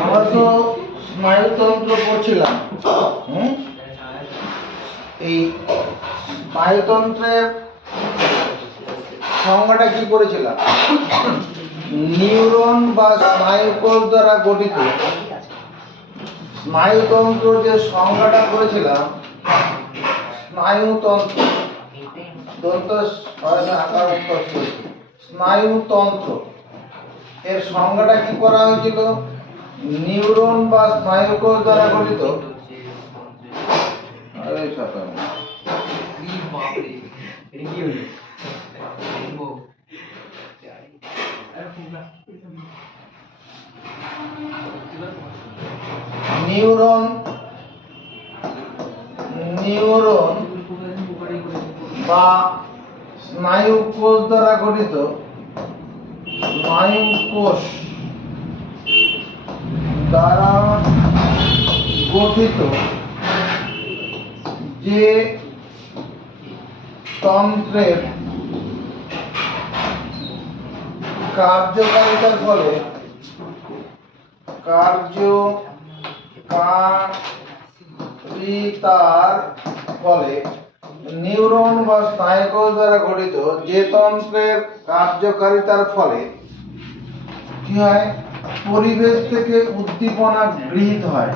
আমরা তো স্নায়ুতন্ত্র পড়ছিলাম। এই স্নায়ুতন্ত্রের সংজ্ঞাটা কি করেছিলাম? নিউরন বা স্নায়ুকোষ দ্বারা গঠিত। স্নায়ুতন্ত্র যে সংজ্ঞাটা করেছিলাম, স্নায়ুতন্ত্র স্নায়ুতন্ত্র এর সংজ্ঞাটা কি করা হয়েছিল? নিউরন বা স্নায়ুকোষ দ্বারা গঠিত। নিউরন বা স্নায়ুকোষ দ্বারা গঠিত। স্নায়ুকোষ দ্বারা গঠিত যে তন্ত্রের কার্যকারিতার ফলে নিউরন বা স্নায়ুকোষ দ্বারা গঠিত যে তন্ত্রের কার্যকারিতার ফলে কি হয়? পরিবেশ থেকে উদ্দীপনা গৃহীত হয়।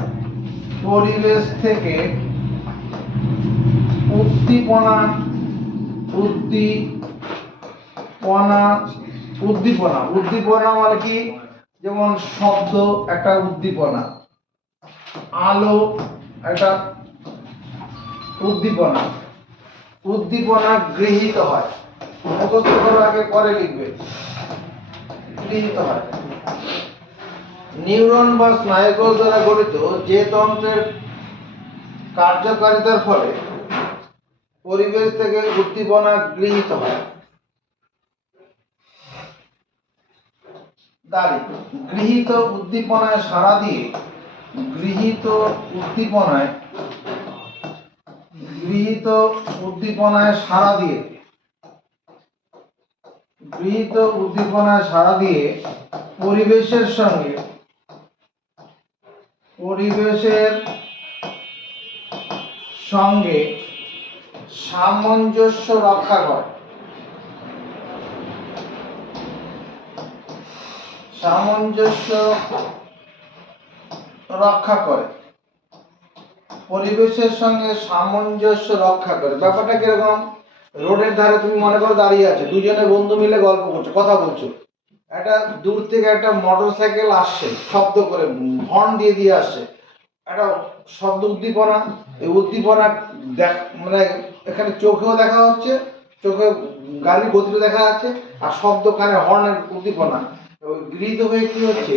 পরিবেশ থেকে উদ্দীপনা মানে কি? যেমন শব্দ একটা উদ্দীপনা, আলো একটা উদ্দীপনা গৃহীত হয়। মুখস্থ করার আগে পরে লিখবে, গৃহীত হয়। নিউরন বা স্নায়ুকোষ দ্বারা গঠিত যে তন্ত্রের কার্যকারিতার ফলে পরিবেশ থেকে উদ্দীপনা গৃহীত হয়। গৃহীত উদ্দীপনায় সাড়া দিয়ে পরিবেশের সঙ্গে সামঞ্জস্য রক্ষা করে। পরিবেশের সঙ্গে সামঞ্জস্য রক্ষা করে। ব্যাপারটা কিরকম? রোডের ধারে তুমি মনে করো দাঁড়িয়ে আছো, দুজনে বন্ধু মিলে গল্প করছো, কথা বলছো। একটা দূর থেকে একটা মোটরসাইকেল আসছে, শব্দ করে হর্ন দিয়ে আসছে। একটা শব্দ উদ্দীপনা, এই উদ্দীপনা মানে এখানে চোখেও দেখা হচ্ছে, চোখে গাড়ির গতিতে দেখা যাচ্ছে, আর শব্দ কানে হর্নের উদ্দীপনা গৃহীত হয়ে কি হচ্ছে?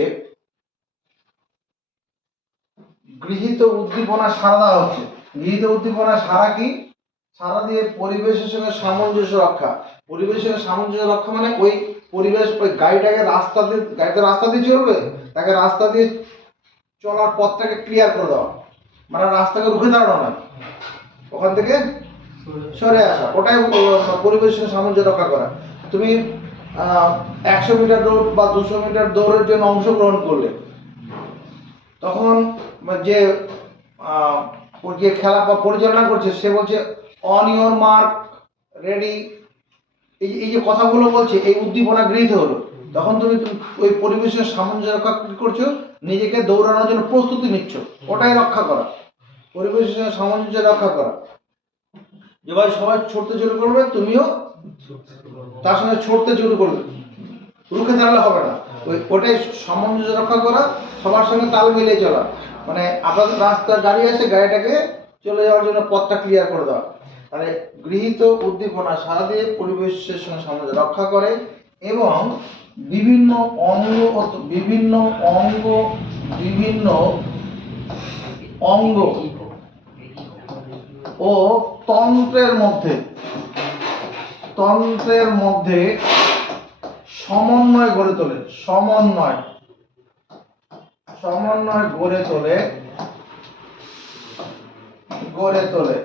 গৃহীত উদ্দীপনা সাড়া দেওয়া হচ্ছে। গৃহীত উদ্দীপনা সাড়া কি? সাড়া দিয়ে পরিবেশের সঙ্গে সামঞ্জস্য রক্ষা। পরিবেশের সঙ্গে সামঞ্জস্য রক্ষা মানে ওই পরিবেশ, ওই গাড়িটাকে গাড়িতে রাস্তা দিয়ে চলবে, তাকে রাস্তা দিয়ে চলার পথটাকে ক্লিয়ার করে দেওয়া, মানে রাস্তাকে রুখে দাঁড়ানো নয়, ওখান থেকে সরে আসা। ওটাই পরিবেশের সামঞ্জস্য রক্ষা করা। তুমি 100 মিটার দৌড় বা 200 মিটার দৌড়ের জন্য অংশগ্রহণ করলে, তখন যে খেলা পরিচালনা করছে সে বলছে অন ইওর মার্ক রেডি, এই যে কথাগুলো বলছে, এই উদ্দীপনা গৃহীত হলো। তখন তুমি ওই পরিবেশের সামঞ্জস্য রক্ষা করছো, নিজেকে দৌড়ানোর জন্য প্রস্তুতি নিচ্ছ। ওটাই রক্ষা করা, পরিবেশের সামঞ্জস্য রক্ষা করা। যে ভাই সবাই ছুটতে শুরু করবে, তুমিও তার সঙ্গে ছুটতে শুরু করবে, রুখে দাঁড়ালে হবে না। ওটাই সামঞ্জস্য রক্ষা করা, সবার সঙ্গে তাল মিলিয়ে চলা। মানে আপনাদের রাস্তা গাড়ি আছে, গাড়িটাকে চলে যাওয়ার জন্য পথটা ক্লিয়ার করে দেওয়া। তাহলে গৃহীত উদ্দীপনা সাড়া দিয়ে পরিবেশের সঙ্গে সামঞ্জস্য রক্ষা করে এবং বিভিন্ন অঙ্গ ও তন্ত্রের মধ্যে সমন্বয় গড়ে তোলে,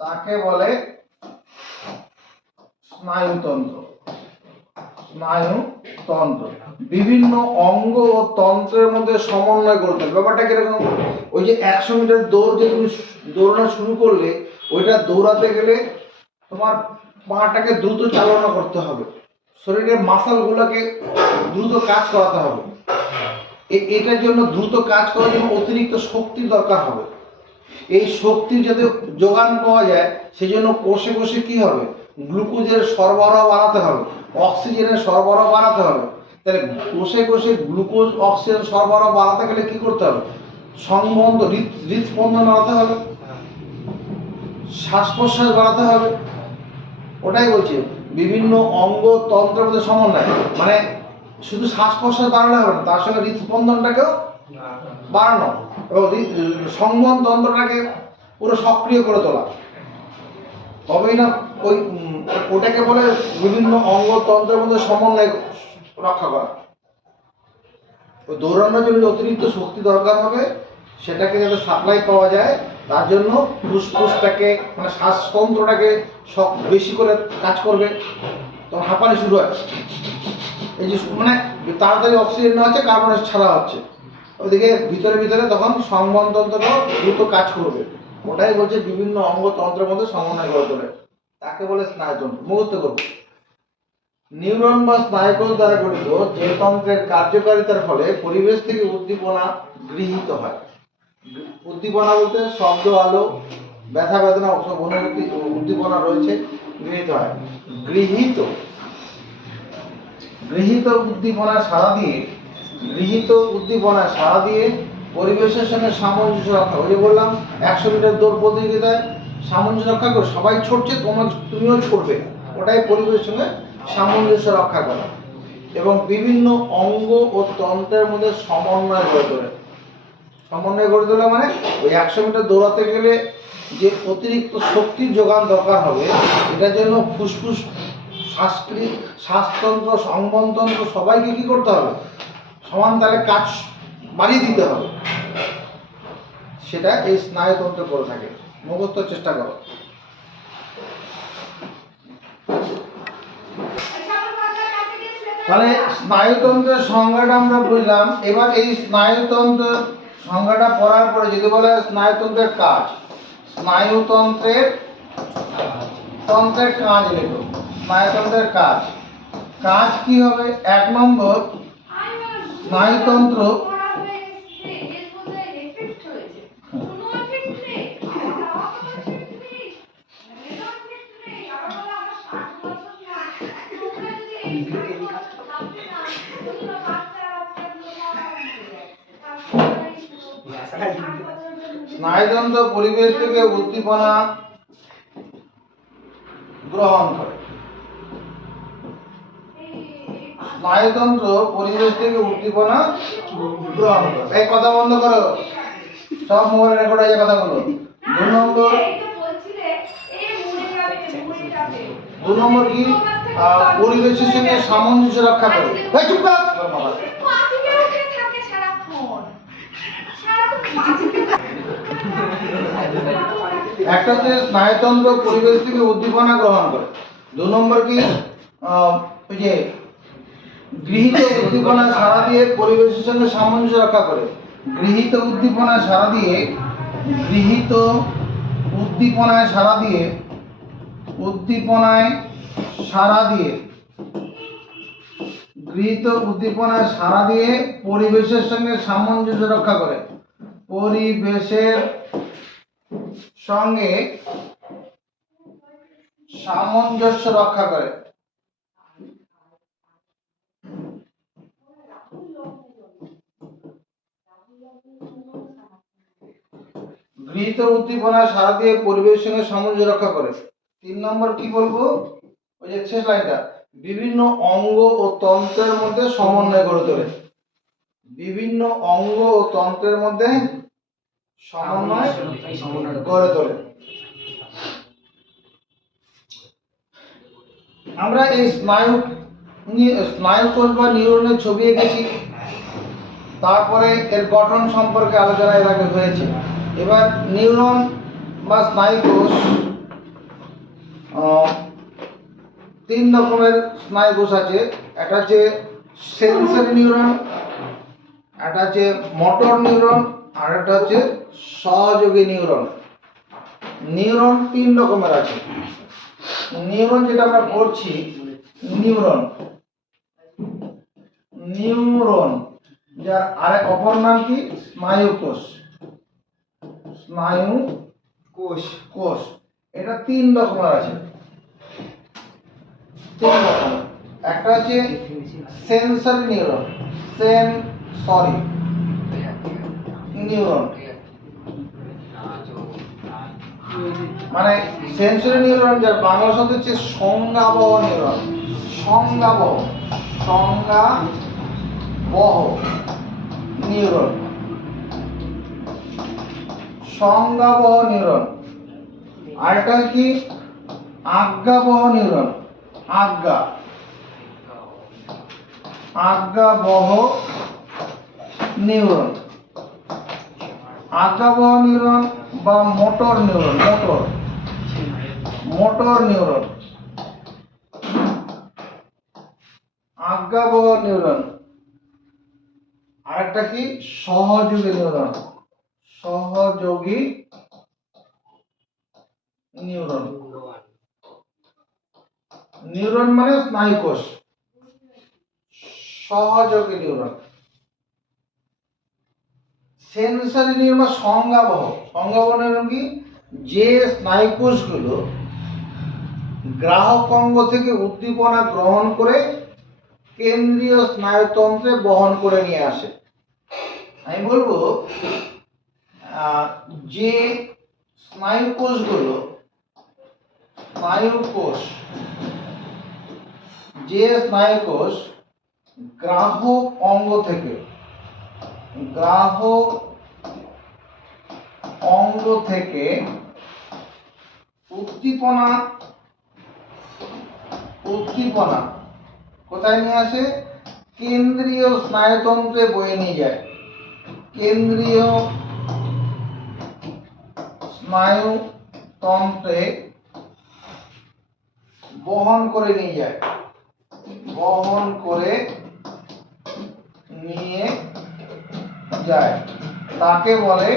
তাকে বলে স্নায়ুতন্ত্র। তন্ত্র বিভিন্ন অঙ্গ ও তন্ত্রের মধ্যে সমন্বয় করতে হবে। ব্যাপারটা কিরকম? ওই যে 100 মিটার দৌড় যে তুমি দৌড়ানো শুরু করলে, ওইটা দৌড়াতে গেলে তোমার পাটাকে দ্রুত চালনা করতে হবে, শরীরের মাসলগুলোকে দ্রুত কাজ করাতে হবে। এটার জন্য দ্রুত কাজ করার জন্য অতিরিক্ত শক্তির দরকার হবে। এই শক্তির যাতে যোগান পাওয়া যায়, সেজন্য কোষে কোষে কি হবে, গ্লুকোজের সরবরাহ বাড়াতে হবে, অক্সিজেনের সরবরাহ বাড়াতে হবে। তাহলে কোষে কোষে গ্লুকোজ অক্সিজেন সরবরাহ বাড়াতে গেলে কি করতে হবে? সংবন্ধ হৃদস্পন্দন বাড়াতে হবে, শ্বাস প্রশ্বাস বাড়াতে হবে। ওটাই বলছি, বিভিন্ন অঙ্গ তন্ত্রের মধ্যে সমন্বয়, মানে শুধু শ্বাস প্রশ্বাস বাড়ালে হবে না, তার সঙ্গে হৃদস্পন্দনটাকেও বাড়ানো এবং সংবহন তন্ত্রটাকে পুরো সক্রিয় করে তোলা। তবেই না ওটাকে বলে বিভিন্ন অঙ্গ তন্ত্রের মধ্যে সমন্বয় রক্ষা করা। দৌড়ানোর জন্য অতিরিক্ত শক্তি দরকার হবে, সেটাকে যাতে সাপ্লাই পাওয়া যায় তার জন্য ফুসফুসটাকে মানে শ্বাসতন্ত্রটাকে বেশি করে কাজ করবে, তখন হাঁপানি শুরু হয়। এই যে মানে তাড়াতাড়ি অক্সিজেন নেওয়া হচ্ছে, কার্বন ছাড়া হচ্ছে, ওইদিকে ভিতরে ভিতরে তখন সংবহনতন্ত্রটাও দ্রুত কাজ করবে। ওটাই বলছে বিভিন্ন অঙ্গ তন্ত্রের মধ্যে সমন্বয় গড়ে তোলে, তাকে বলে স্নায়ুতন্ত্র। মুখস্থ করবো। নিউরন বা স্নায়ুকোষ দ্বারা গঠিত যে তন্ত্রের কার্যকারিতার ফলে পরিবেশ থেকে উদ্দীপনা গৃহীত হয়। উদ্দীপনা বলতে শব্দ, আলো, ব্যথা বেদনা অনুভূতি উদ্দীপনা রয়েছে, গৃহীত হয়। গৃহীত উদ্দীপনা সাড়া দিয়ে পরিবেশের সঙ্গে সামঞ্জস্য রক্ষা। ওই যে বললাম 100 মিটার দৌড় প্রতিযোগিতায় সামঞ্জস্য রক্ষা করো, সবাই ছুটছে, তুমিও ছুটবে, ওটাই পরিবেশের সঙ্গে সামঞ্জস্য রক্ষা করা। এবং বিভিন্ন অঙ্গ ও তন্ত্রের মধ্যে সমন্বয় গড়ে তোলা মানে ওই 100 মিটার দৌড়াতে গেলে যে অতিরিক্ত শক্তির যোগান দরকার হবে, এটার জন্য ফুসফুস, শ্বাসতন্ত্র, সংবহনতন্ত্র সবাইকে কি করতে হবে, সমান তালে কাজ বাড়িয়ে দিতে হবে। সেটা এই স্নায়ুতন্ত্র করে থাকে। মুখস্থ চেষ্টা করো। তাহলে স্নায়ুতন্ত্রের সংজ্ঞাটা আমরা বুঝলাম। এবার এই স্নায়ুতন্ত্রের সংজ্ঞাটা পড়ার পরে যদি বলে স্নায়ুতন্ত্রের কাজ, স্নায়ুতন্ত্রের কাজ লেখো। স্নায়ুতন্ত্রের কাজ কি হবে? 1 নম্বর, স্নায়ুতন্ত্র স্নায়ুতন্ত্র পরিবেশ থেকে উদ্দীপনা গ্রহণ করে। স্নায়ুতন্ত্র পরিবেশ থেকে উদ্দীপনা গ্রহণ করে। এই কথা বন্ধ করো, সব মোবাইল রেকর্ড হয়ে কথা বলো। 2 নম্বর কি? পরিবেশের সঙ্গে সামঞ্জস্য রক্ষা করে। চুপ কর। একটা হচ্ছে স্নায়ুতন্ত্র পরিবেশ থেকে উদ্দীপনা গ্রহণ করে। 2 নম্বর কি? ওই যে গৃহীত উদ্দীপনা সাড়া দিয়ে পরিবেশের সঙ্গে সামঞ্জস্য রক্ষা করে। গৃহীত উদ্দীপনায় সাড়া দিয়ে পরিবেশের সঙ্গে সামঞ্জস্য রক্ষা করে। পরিবেশের সঙ্গে সামঞ্জস্য রক্ষা করে। গৃহীত উদ্দীপনা সাড়া দিয়ে পরিবেশের সঙ্গে সামঞ্জস্য রক্ষা করে। 3 নম্বর কি বলবো? ওই যে শেষ লাইনটা, বিভিন্ন অঙ্গ ও তন্ত্রের মধ্যে সমন্বয় গড়ে তোলে। বিভিন্ন অঙ্গ ও তন্ত্রের মধ্যে সমন্বয় গড়ে তোলে। আমরা এই স্নায়ুকোষ বা নিউরনের ছবি এঁকেছি, তারপরে এর গঠন সম্পর্কে আলোচনা এর আগে হয়েছে। এবার নিউরন বা স্নায়ুকোষ, 3 রকমের স্নায়ুকোষ আছে। একটা হচ্ছে সেন্সরি নিউরন, একটা হচ্ছে মোটর নিউরন, আর একটা হচ্ছে সহযোগী নিউরন। নিউরন তিন রকমের আছে। নিউরন যেটা আমরা পড়ছি নিউরন, নিউরন যার আরেক অপর নাম কি স্নায়ু কোষ, স্নায়ু কোষ, কোষ। এটা তিন রকমের আছে, তিন রকম। একটা হচ্ছে সেন্সরি নিউরন, সেন্সরি নিউরন, মানে সেন্সরি নিউরন যার বাংলা শব্দ হচ্ছে সংজ্ঞাবহ নিউরন, সংজ্ঞাবহ, সংজ্ঞাবহ নিউরন, সংজ্ঞাবহ নিউরন। আরেকটা কি আজ্ঞাবহ নিউরন, আজ্ঞাবহ নিউরন, আজ্ঞাবহ নিউরন বা মোটর নিউরন, মোটর নিউরন, আজ্ঞাবহ নিউরন। আরেকটা কি সহযোগী নিউরন, সহযোগী নিউরন। নিউরন মানে স্নায়ু কোষ, সহযোগী নিউরন। সেন্সরি নিউরন বা সংজ্ঞাবহ, সংজ্ঞাবহ নিউরন কি যে স্নায়ু কোষগুলো গ্রাহক অঙ্গ থেকে উদ্দীপনা গ্রহণ করে কেন্দ্রীয় স্নায়ুতন্ত্রে বহন করে নিয়ে আসে। আমি বলবো যে স্নায়ু কোষগুলো, স্নায়ু কোষ, যে স্নায়ু কোষ গ্রাহক অঙ্গ থেকে, গ্রাহক অঙ্গ থেকে উদ্দীপনা কোথায় নিয়ে আসে কেন্দ্রীয় স্নায়ুতন্ত্রে বয়ে নিয়ে যায়, কেন্দ্রীয় স্নায়ুতন্ত্রে বহন করে নিয়ে যায়, বহন করে নিয়ে যায় তাকে বলে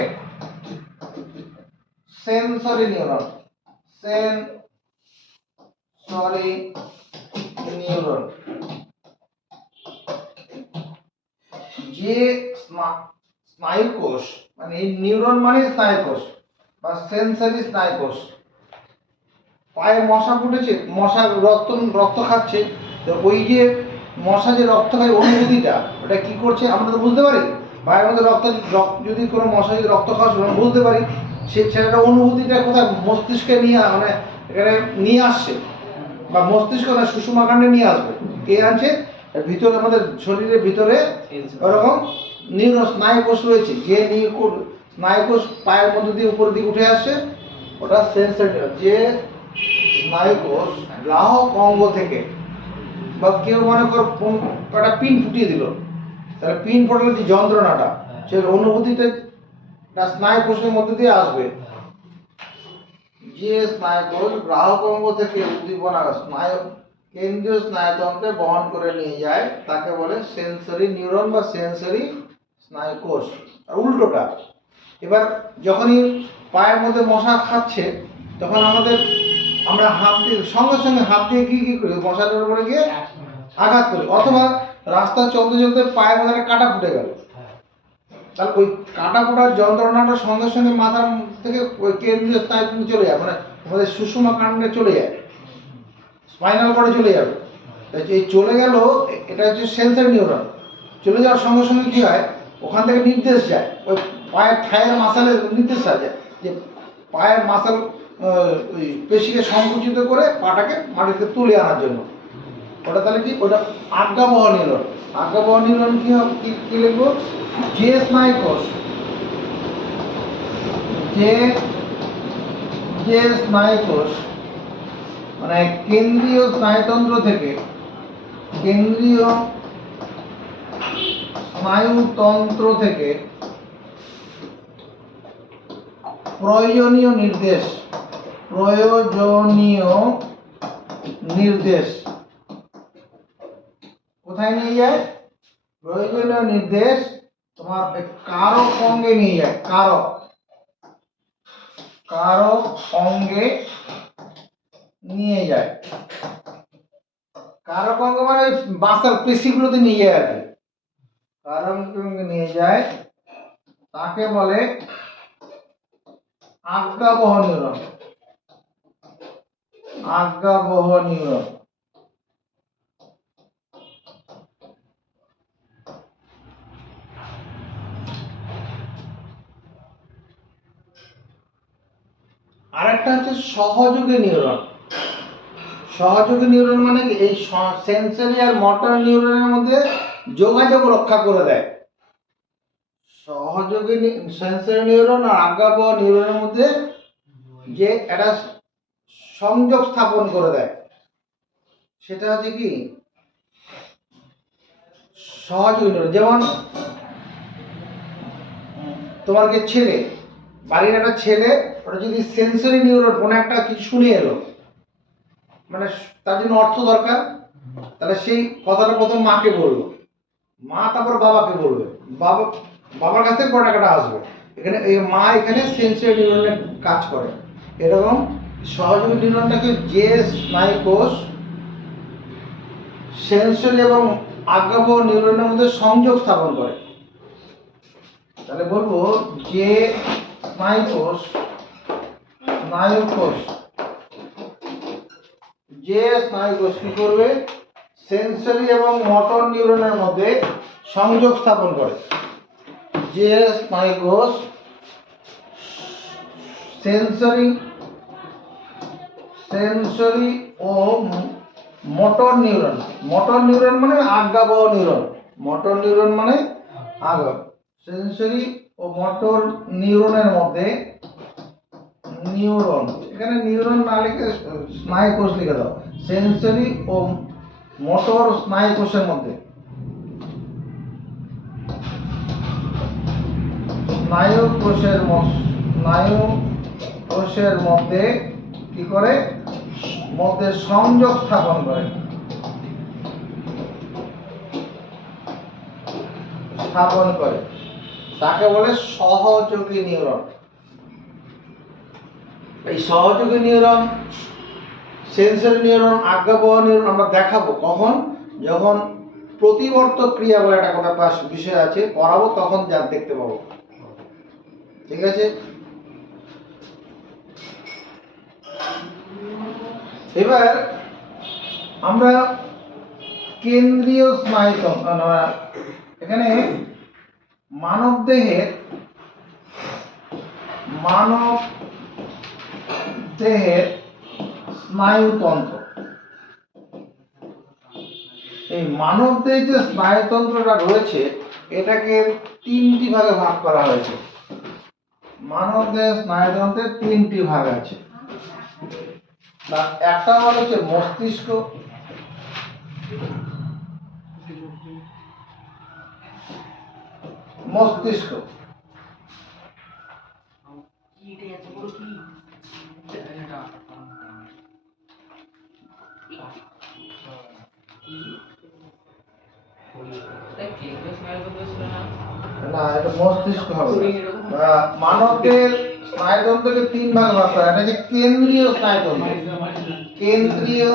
সেন্সরি নিউরন, সেন্সরি নিউরন। যে স্নায়ু কোষ, মানে এই নিউরন মানে স্নায়ু কোষ বা সেন্সরি স্নায়ু কোষ। পায়ে মশা ফুটেছে, মশা রক্ত খাচ্ছে, তো ওই যে মশা যে রক্ত খায় অনুভূতিটা ওটা কি করছে আমরা তো বুঝতে পারি। পায়ের মধ্যে যদি কোনো মশা যদি রক্ত খাওয়া আমরা বুঝতে পারি, সেই ছেলেটা অনুভূতিটা কোথায় মস্তিষ্কে নিয়ে মানে এখানে নিয়ে আসছে, বা মস্তিষ্ক না সুষমাকাণ্ডে নিয়ে আসবে। কে আনছে? ভিতরে আমাদের শরীরের ভিতরে ওরকম নিউরন স্নায়ু কোষ রয়েছে, যে স্নায়ু কোষ পায়ের মধ্যে দিয়ে উপরের দিকে উঠে আসছে ওটা সেন্সরি। যে স্নায়ু কোষ গ্রাহক অঙ্গ থেকে, বা কেউ মনে কর একটা পিন ফুটিয়ে দিল, তাহলে পিন ফোটালে যে যন্ত্রণাটা সেই অনুভূতিটা স্নায়ু কোষের মধ্যে দিয়ে আসবে। যে স্নায়ু কোষ গ্রাহক অঙ্গ থেকে উদ্দীপনা কেন্দ্রীয় স্নায়ুতন্ত্রে বহন করে নিয়ে যায় তাকে বলে সেন্সরি নিউরন বা সেন্সরি স্নায়ু কোষ। আর উল্টোটা, এবার যখনই পায়ের মধ্যে মশা খাচ্ছে তখন আমরা হাত দিয়ে সঙ্গে সঙ্গে হাত দিয়ে কি করি মশাটার উপরে গিয়ে আঘাত করি, অথবা রাস্তা চলতে চলতে পায়ের মধ্যে একটা কাঁটা ফুটে গেল, তাহলে ওই কাঁটা ফোটার যন্ত্রণাটা সঙ্গে সঙ্গে মাথার থেকে ওই কেন্দ্রীয় স্নায়ুতন্ত্রে চলে যায়, মানে আমাদের সুষমা কাণ্ডে চলে যায়, স্পাইনাল কর্ডে চলে যাবে। এই চলে গেল, এটা হচ্ছে সেন্সরি নিউরন। চলে যাওয়ার সঙ্গে সঙ্গে কি হয় ওখান থেকে নির্দেশ যায়, ওই পায়ের ঠায়ের মাসালের নির্দেশ যায় যে পায়ের মাসাল ওই পেশিকে সংকুচিত করে পাটাকে মাটিতে তুলে আনার জন্য। ওটা তাহলে কি ওটা আজ্ঞাবহ নিউরন। আজ্ঞাবহ নিউরন কি লিখবো? যে স্নায়ু কোষ, যে স্নায়ু কোষ মানে কেন্দ্রীয় স্নায়ুতন্ত্র থেকে, কেন্দ্রীয় স্নায়ুতন্ত্র থেকে প্রয়োজনীয় নির্দেশ কোথায় নিয়ে যায়? প্রয়োজনীয় নির্দেশ তোমার কারক অঙ্গে নিয়ে যায়। কারক অঙ্গে নিয়ে যায়। কারক অঙ্গ মানে বাসাল পেশিগুলোতে নিয়ে যায় আর কি। কারক অঙ্গে নিয়ে যায়, তাকে বলে আজ্ঞাবহ নিউরন। আজ্ঞাবহ নিউরন। আরেকটা হচ্ছে সহযোগী নিউরন। সহযোগী নিউরন মানে কি? এই সেন্সরি আর মোটর নিউরনের মধ্যে যোগাযোগ রক্ষা করে দেয়। সহযোগী সেন্সরি নিউরন আর আজ্ঞাবহ নিউরনের মধ্যে যে একটা সংযোগ স্থাপন করে দেয়, সেটা হচ্ছে কি সহযোগী নিউরন। যেমন তোমার যে ছেলে, বাড়ির একটা ছেলে, ওটা যদি সেন্সরি নিউরন কোনো একটা কিছু শুনে এলো, মানে তার জন্য অর্থ দরকার, তাহলে সেই কথাটা প্রথম মাকে বললো, মা তারপর বাবাকে বলবে, বাবার কাছ থেকে পরে টাকাটা আসবে। এখানে এই মা এখানে সেন্সরি নিউরনের কাজ করে। এরকম সহযোগী নিউরনটাকে যে স্নায়ু কোষ সেন্সরি এবং আজ্ঞাবহ নিউরনের মধ্যে সংযোগ স্থাপন করে। তাহলে বলবো যে স্নায়ু কোষ কি করবে? সেন্সরি এবং মোটর নিউরনের মধ্যে সংযোগ স্থাপন করে। যে স্নায়ু কোষ সেন্সরি ও মোটর নিউরন মানে আজ্ঞাবহ নিউরন। মোটর নিউরন মানে সেন্সরি ও মোটর নিউরনের মধ্যে এখানে নিউরন না লিখে স্নায়ু কোষ লিখে দাও। সেন্সরি ও মোটর স্নায়ু কোষের মধ্যে স্নায়ু কোষের মধ্যে কি করে? মধ্যে সংযোগ স্থাপন করে। তাকে বলে সহযোগী নিউরন। এই সহযোগী নিউরন, সেন্সরি নিউরন, আজ্ঞাবহ নিউরন আমরা দেখাবো কখন? যখন প্রতিবর্তক ক্রিয়া বলে একটা কথা বিষয় আছে, পড়াবো, তখন যা দেখতে পাবো। ঠিক আছে? এবার আমরা কেন্দ্রীয় স্নায়ুতন্ত্র, এখানে মানব দেহের স্নায়ুতন্ত্র, এই মানব দেহের যে স্নায়ুতন্ত্রটা রয়েছে, এটাকে তিনটি ভাগে ভাগ করা হয়েছে। মানব দেহের স্নায়ুতন্ত্রের তিনটি ভাগ আছে। একটা হচ্ছে মস্তিষ্ক, না, এটা মস্তিষ্ক হবে। মানবের স্নায়ুতন্ত্রকে তিন ভাগে ভাগ করা। এটা হচ্ছে কেন্দ্রীয়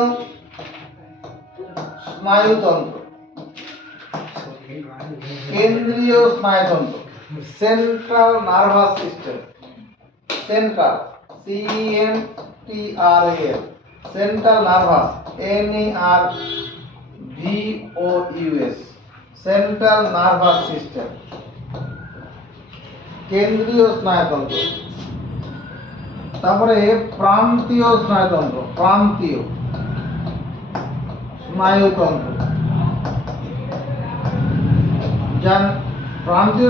স্নায়ুতন্ত্র, central nervous system, central CENTRAL, central nervous NERVOUS, central nervous system, কেন্দ্রীয় স্নায়ুতন্ত্র। তারপরে প্রান্তীয় স্নায়ুতন্ত্র, প্রান্তীয়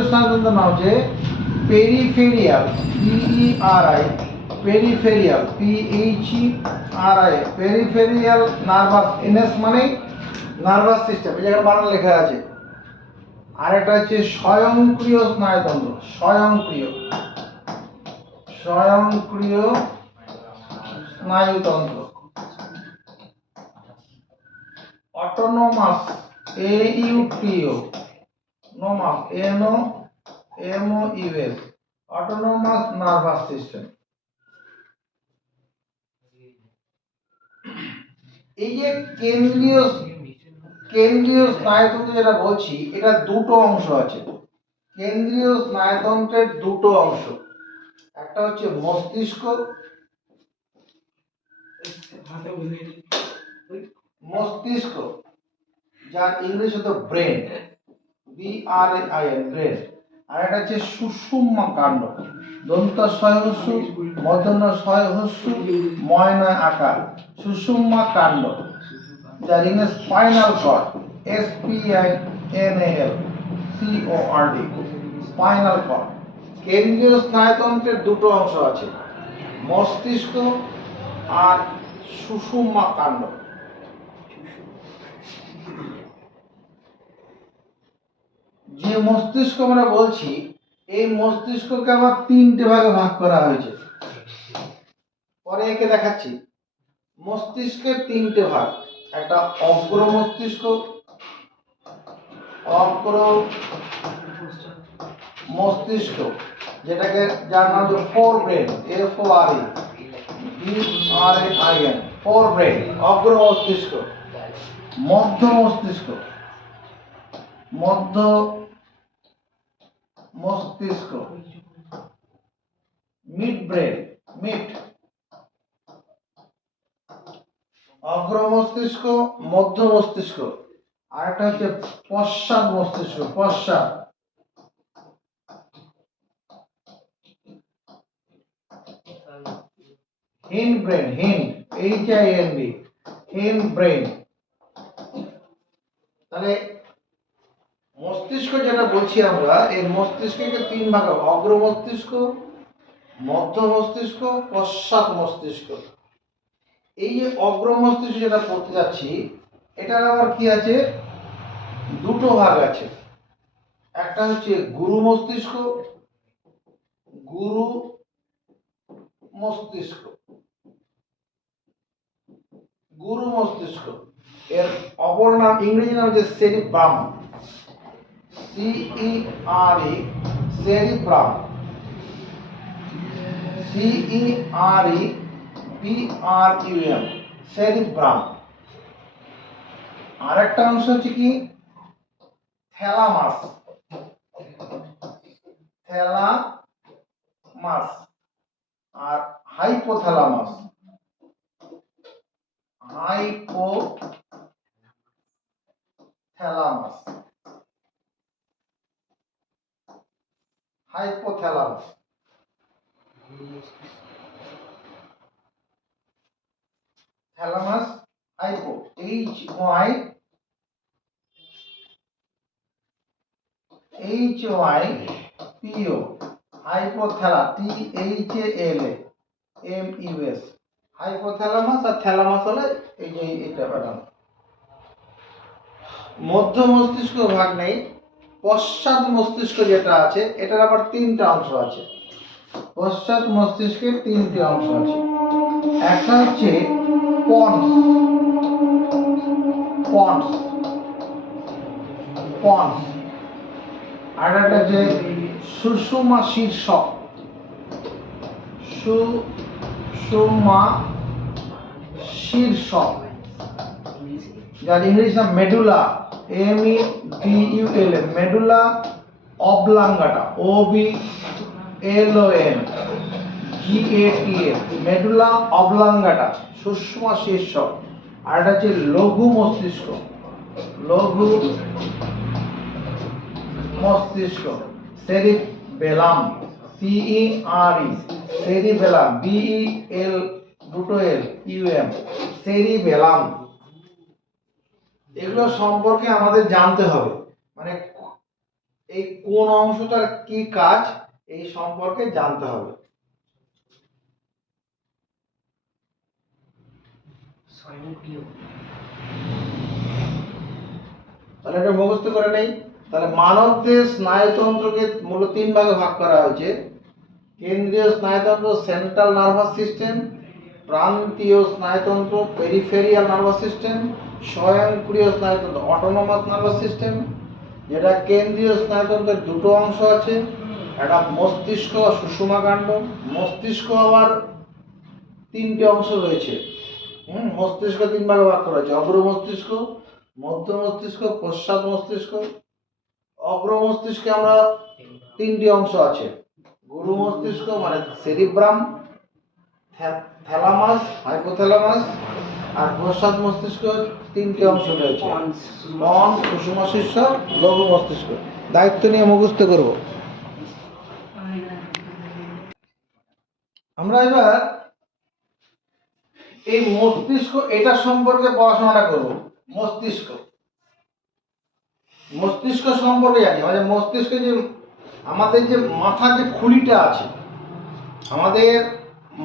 স্নায়ুতন্ত্র নাম হচ্ছে পেরিফেরিয়াল, পেরিফেরিয়াল নার্ভাস, NS মানে নার্ভাস সিস্টেম, এই জায়গায় বানান লেখা আছে। আর একটা হচ্ছে স্বয়ংক্রিয় স্নায়ুতন্ত্র, স্বয়ংক্রিয় স্নায়ুতন্ত্র, অটোনোমাস AUTO, নোমাস, NOMOUS, অটোনোমাস নার্ভাস সিস্টেম। এই যে কেন্দ্রীয় স্নায়ুতন্ত্র যেটা বলছি, এটা দুটো অংশ আছে। কেন্দ্রীয় স্নায়ুতন্ত্রের দুটো অংশ, একটা হচ্ছে মস্তিষ্ক, যার ইংলিশ হতো ব্রেন, BRAIN, ব্রেন। আর একটা হচ্ছে সুষুম্না কাণ্ড, দন্ত সহস্র, মধ্যন্য সহস্র, ময়না আকার, সুষুম্না কাণ্ড, যার English spinal cord, SPINAL CORD, spinal cord. কেন্দ্রীয় স্নায়ুতন্ত্রের দুটো অংশ আছে, মস্তিষ্ক আর সুষুম্না কাণ্ড। যে মস্তিষ্ক আমরা বলছি, এই মস্তিষ্ককে আবার তিনটে ভাগে ভাগ করা হয়েছে। পরে একে দেখাচ্ছি। মস্তিষ্কের তিনটে ভাগ, একটা অগ্র মস্তিষ্ক, যেটাকে যার নাম হচ্ছে forebrain, FOREBRAIN, forebrain, অগ্র মস্তিষ্ক। মধ্য মস্তিষ্ক, মিড ব্রেন, অগ্র মস্তিষ্ক, মধ্য মস্তিষ্ক। আর একটা হচ্ছে পশ্চাৎ মস্তিষ্ক, হিন্ড ব্রেন, হিন্ড ব্রেন। তাহলে মস্তিষ্ক যেটা বলছি আমরা, এই মস্তিষ্ককে তিন ভাগে, অগ্র মস্তিষ্ক, মধ্য মস্তিষ্ক, পশ্চাৎ মস্তিষ্ক। এই যে অগ্র মস্তিষ্ক যেটা পড়তে যাচ্ছি, এটার আবার কি আছে, দুটো ভাগ আছে। একটা হচ্ছে গুরু মস্তিষ্ক, এর অপর নাম, ইংরেজি নাম হচ্ছে সেরিব্রাম, সেরিব্রাম, সেরিব্রাম। আর একটা অংশ হচ্ছে কি, থ্যালামাস, আর hypothalamus, hypothalamus. Thalamus, hypo, HYPO, হাইপোথ্যালা, THALAMUS, হাইপোথ্যালামাস। আর থ্যালামাস হলে এই যে এটা বানানো। মধ্য মস্তিষ্ক ভাগ নেই। পশ্চাৎ মস্তিষ্ক যেটা আছে, এটার আবার তিনটা অংশ আছে। পশ্চাৎ মস্তিষ্কের তিনটি অংশ আছে। একটা হচ্ছে পন্স, আর একটা যে সুষুম্না শীর্ষক, যার ইংলিশ নাম medulla, MEDULA, medulla oblongata, OBLONGATA, medulla oblongata, সুষুম্না শীর্ষক। আর এটা হচ্ছে লঘু মস্তিষ্ক, সেরিবেলাম, সেরিবেলাম, BELUM, সেরিবেলাম। এগুলো সম্পর্কে আমাদের জানতে হবে, মানে এই কোন অংশটার কি কাজ, এই সম্পর্কে জানতে হবে। তাহলে এটা মুখস্থ করে নেই। তাহলে মানবদের স্নায়ুতন্ত্রকে মূলত তিন ভাগে ভাগ করা হয়েছে। কেন্দ্রীয় স্নায়ুতন্ত্র, সেন্ট্রাল নার্ভাস সিস্টেম, প্রান্তীয় স্নায়ুতন্ত্র, পেরিফেরিয়াল নার্ভাস সিস্টেম, স্বয়ংক্রিয় স্নায়ুতন্ত্র অটোনোমাস নার্ভাস সিস্টেম, যেটা কেন্দ্রীয় স্নায়ুতন্ত্রের দুটো অংশ আছে, একটা মস্তিষ্ক সুষুমাকাণ্ড। মস্তিষ্ক আবার তিনটে অংশ রয়েছে। মস্তিষ্ক তিন ভাগে ভাগ করা হয়েছে, অগ্র মস্তিষ্ক, মধ্য মস্তিষ্ক, পশ্চাৎ মস্তিষ্ক। অগ্র মস্তিষ্কে আমরা তিনটি অংশ আছে, গুরু মস্তিষ্ক মানে সেরিব্রাম, থ্যালামাস, হাইপোথ্যালামাস, আর পশ্চাৎ মস্তিষ্ক তিনটি অংশ রয়েছে, পন্স, সুষুম্না শীর্ষ, লঘু মস্তিষ্ক। দায়িত্ব নিয়ে মুখস্থ করব। আমরা এবার এই মস্তিষ্ক এটা সম্পর্কে পড়াশোনাটা করব। মস্তিষ্ক মস্তিষ্ক সম্পর্কে জানি, মানে মস্তিষ্কে যে আমাদের যে মাথার যে খুলিটা আছে, আমাদের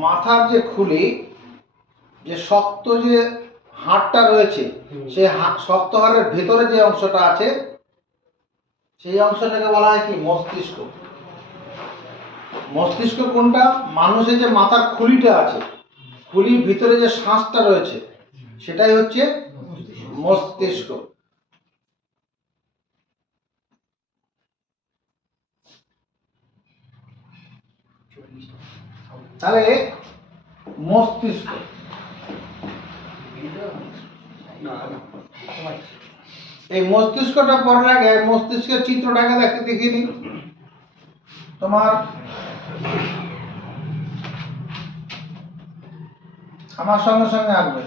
মাথার যে খুলি, যে শক্ত যে হাড়টা রয়েছে, সেই শক্ত হাড়ের ভেতরে যে অংশটা আছে, সেই অংশটাকে বলা হয় কি মস্তিষ্ক। মস্তিষ্ক কোনটা? মানুষের যে মাথার খুলিটা আছে, খুলির ভিতরে যে শ্বাসটা রয়েছে, সেটাই হচ্ছে মস্তিষ্ক। তাহলে মস্তিষ্ক, এই মস্তিষ্কটা পড়ার আগে মস্তিষ্কের চিত্রটাকে দেখিয়ে নিই। তোমার আমার সঙ্গে সঙ্গে আসবে।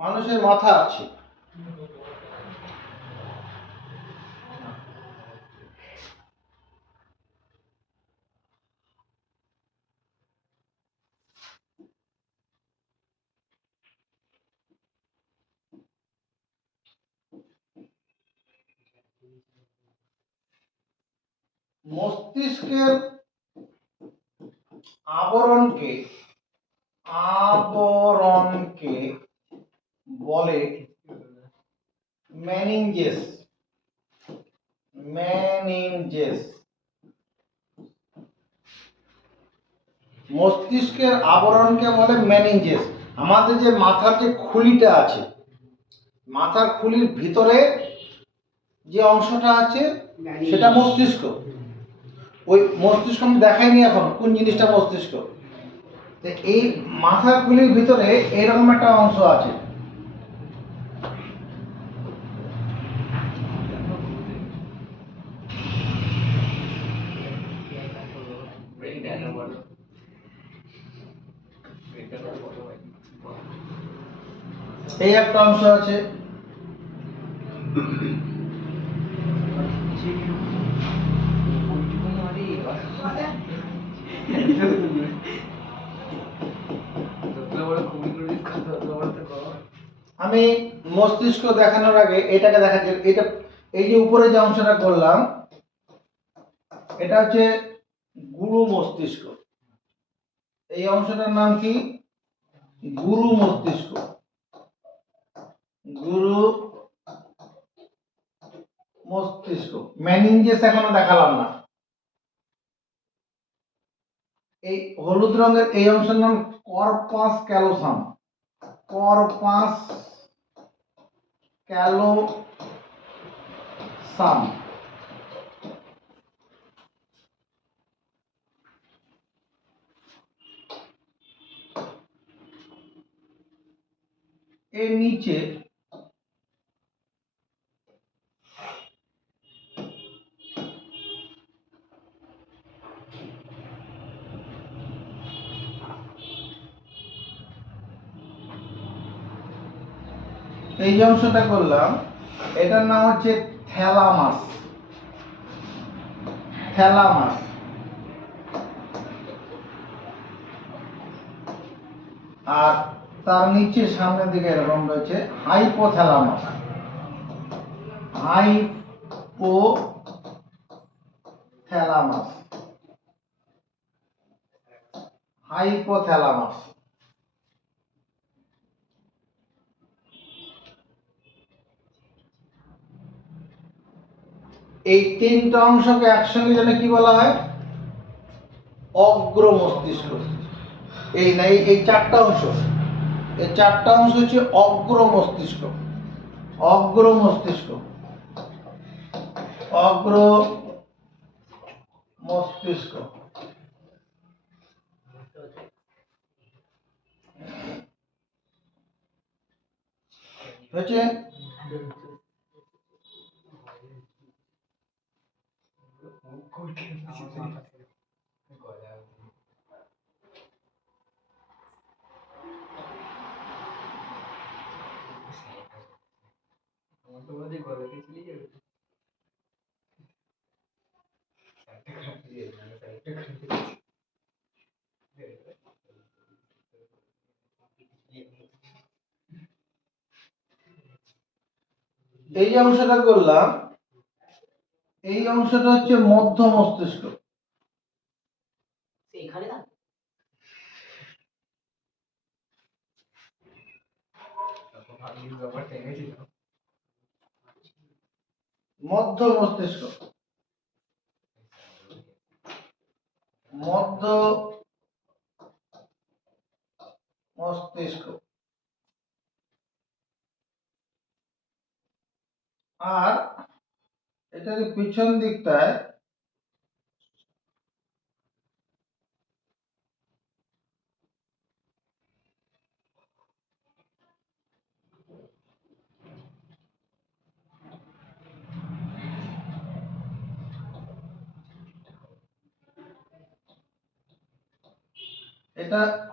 মানুষের মাথা আছে, মস্তিষ্কের আবরণকে বলে মেনিনজেস। মস্তিষ্কের আবরণকে বলে মেনিনজেস। আমাদের যে মাথার যে খুলিটা আছে, মাথার খুলির ভিতরে যে অংশটা আছে সেটা মস্তিষ্ক। ওই মস্তিষ্ক আমি দেখাইনি এখন কোন জিনিসটা মস্তিষ্ক। এই মাথার খুলির ভিতরে এরকম একটা অংশ আছে, এই একটা অংশ আছে। আমি মস্তিষ্ক দেখানোর আগে এটাকে দেখাচ্ছি। এটা এই যে উপরে যে অংশটা করলাম, এটা হচ্ছে গুরু মস্তিষ্ক। এই অংশটার নাম কি? গুরু মস্তিষ্ক। গুরু মস্তিষ্ক। মেনিনজেস এখনো দেখালাম না। এই হলুদ রঙের এই অংশের নাম কর্পাস ক্যালোসাম। Corpus callosum. এর নিচে এই যে অংশটা করলাম, এটার নাম হচ্ছে থ্যালামাস। থ্যালামাস। আর তার নিচে সামনের দিকে এরকম রয়েছে হাইপোথ্যালামাস। Thalamus, hypothalamus. এই তিনটা অংশকে একসঙ্গে যেন কি বলা হয়? অগ্র মস্তিষ্ক। এই না, এই চারটা অংশ, এই চারটা অংশ হচ্ছে অগ্র মস্তিষ্ক। অগ্র মস্তিষ্ক, অগ্র মস্তিষ্ক। হচ্ছে এই যে অংশটা করলাম, এই অংশটা হচ্ছে মধ্য মস্তিষ্ক। মধ্য মস্তিষ্ক, মধ্য মস্তিষ্ক। আর এটার পিছন দিকটায়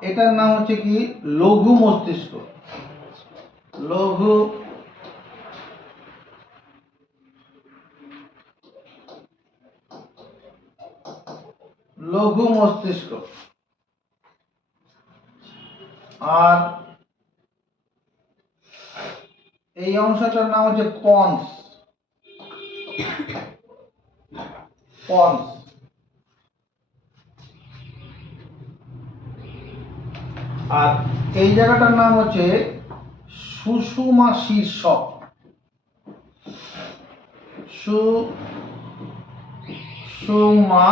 এটার নাম হচ্ছে কি? লঘু মস্তিষ্ক। লঘু লঘু মস্তিষ্ক। আর এই অংশটার নাম হচ্ছে পন্স। পন্স। আর এই জায়গাটার নাম হচ্ছে সুষুমা শীর্ষক। সুষুমা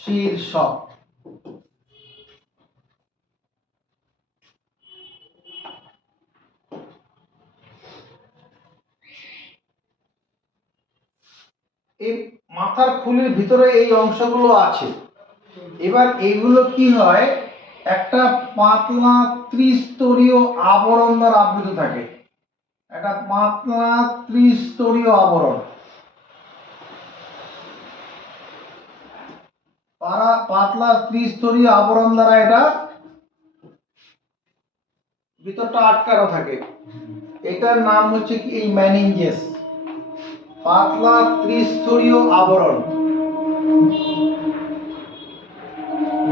শীর্ষক। এই মাথার খুলির ভিতরে এই অংশগুলো আছে। এবার এগুলো কি হয়? একটা পাতলা ত্রিস্তরীয় আবরণ দ্বারা আবৃত থাকে। একটা পাতলা ত্রিস্তরীয় আবরণ, পাতলা ত্রিস্তরীয় আবরণ দ্বারা এটা ভিতরটা আটকানো থাকে। এটার নাম হচ্ছে কি? এই মেনিনজেস। পাতলা ত্রিস্তরীয় আবরণ।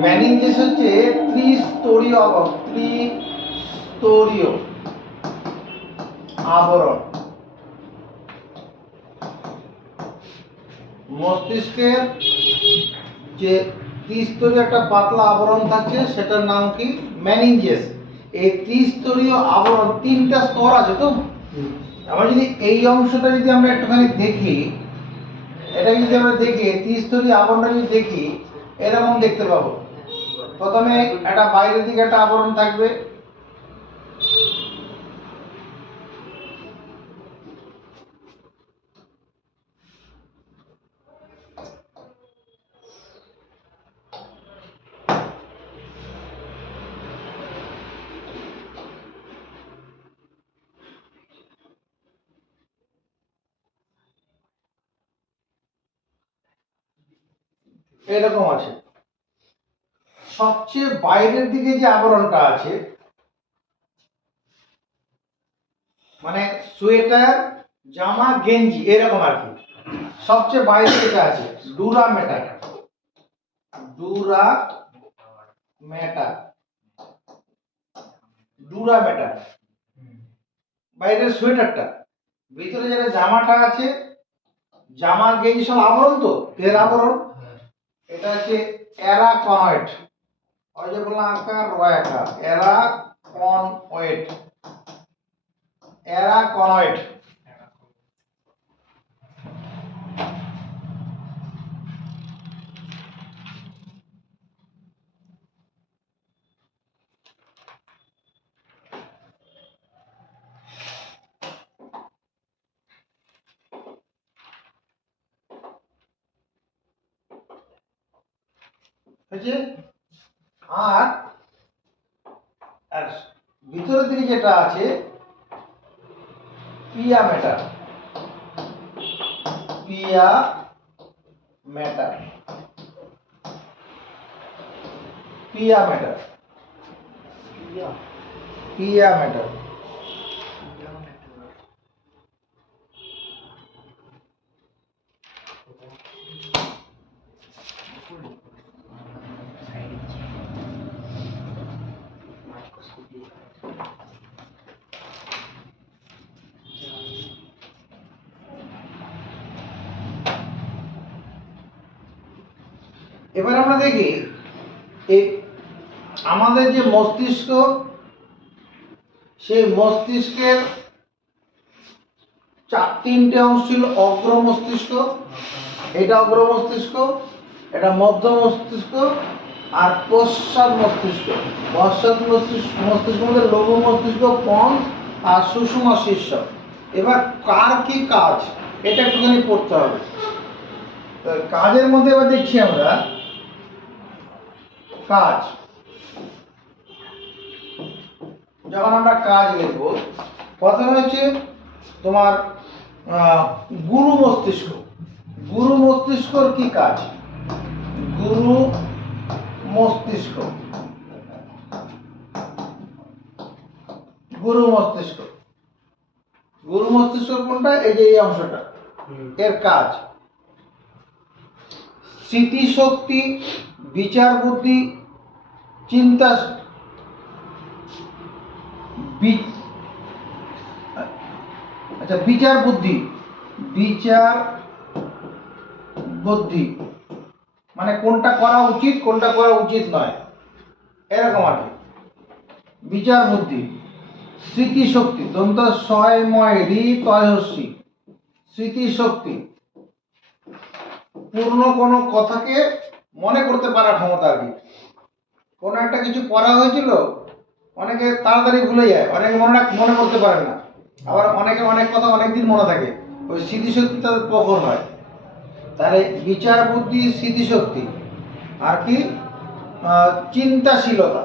মেনিনজেস হচ্ছে ত্রিস্তরীয় আবরণ, ত্রিস্তরীয় আবরণ। মস্তিষ্কের যে ত্রিস্তরীয় একটা পাতলা আবরণ থাকছে সেটার নাম কি? মেনিনজেস। এই ত্রিস্তরীয় আবরণ তিনটা স্তর আছে তো। আমরা যদি এই অংশটা যদি আমরা একটুখানি দেখি, এটা যদি আমরা দেখি ত্রিস্তরীয় আবরণটা যদি দেখি, এরকম দেখতে পাবো। প্রথমে একটা বাইরের দিকে একটা আবরণ থাকবে, এরকম আছে। সবচেয়ে বাইরের দিকে যে আবরণটা আছে, মানে সোয়েটার, জামা, গেঞ্জি এরকম আর কি, সবচেয়ে বাইরে যেটা আছে dura matter. Dura matter, dura matter বাইরের সোয়েটারটা। ভিতরে যেটা জামাটা আছে, জামা গেঞ্জি সব আবরণ, তো এর আবরণ। এটা হচ্ছে অ্যারাকনয়েড, ওই যে বললাম আকার রয়াকার, অ্যারাকনয়েড, অ্যারাকনয়েড। হয়েছে। আর আর ভিতরের দিকে যেটা আছে পিয়া ম্যাটার, পিয়া ম্যাটার, পিয়া ম্যাটার, পিয়া ম্যাটার। এবার আমরা দেখি এই আমাদের যে মস্তিষ্ক, সেই মস্তিষ্কের তিনটে অংশ ছিল। অগ্র মস্তিষ্ক, এটা অগ্র মস্তিষ্ক, এটা মধ্য মস্তিষ্ক, আর পশ্চাৎ মস্তিষ্ক। পশ্চাৎ মস্তিষ্ক মধ্যে লঘু মস্তিষ্ক, পন্স আর সুষুম্না শীর্ষ। এবার কার কি কাজ এটা একটুখানি পড়তে হবে। তো কাজের মধ্যে এবার দেখছি আমরা কাজ। যখন আমরা কাজ লিখব, প্রথমে হচ্ছে তোমার গুরু মস্তিষ্ক। গুরু মস্তিষ্কর কি কাজ? গুরু মস্তিষ্ক, গুরু মস্তিষ্ক, গুরু মস্তিষ্ক কোনটা? এই যে এই অংশটা, এর কাজ স্মৃতিশক্তি, বিচার বুদ্ধি, চিন্তা, আচ্ছা বিচার বুদ্ধি, বিচার বুদ্ধি মানে কোনটা করা উচিত কোনটা করা উচিত নয়, এরকম আর কি। বিচার বুদ্ধি। স্মৃতিশক্তি, দন্ত সয়ময় রি তয়সী, স্মৃতিশক্তি পূর্ণ কোনো কথাকে মনে করতে পারার ক্ষমতা আর কি। কোনো একটা কিছু পড়া হয়েছিল, অনেকে তাড়াতাড়ি ভুলে যায়, অনেকে মনে করতে পারে না, আবার অনেকে অনেক কথা অনেকদিন মনে থাকে। ওই স্মৃতিশক্তি তাদের প্রখর হয়। তাহলে বিচার বুদ্ধি, স্মৃতিশক্তি, আর কি চিন্তাশীলতা,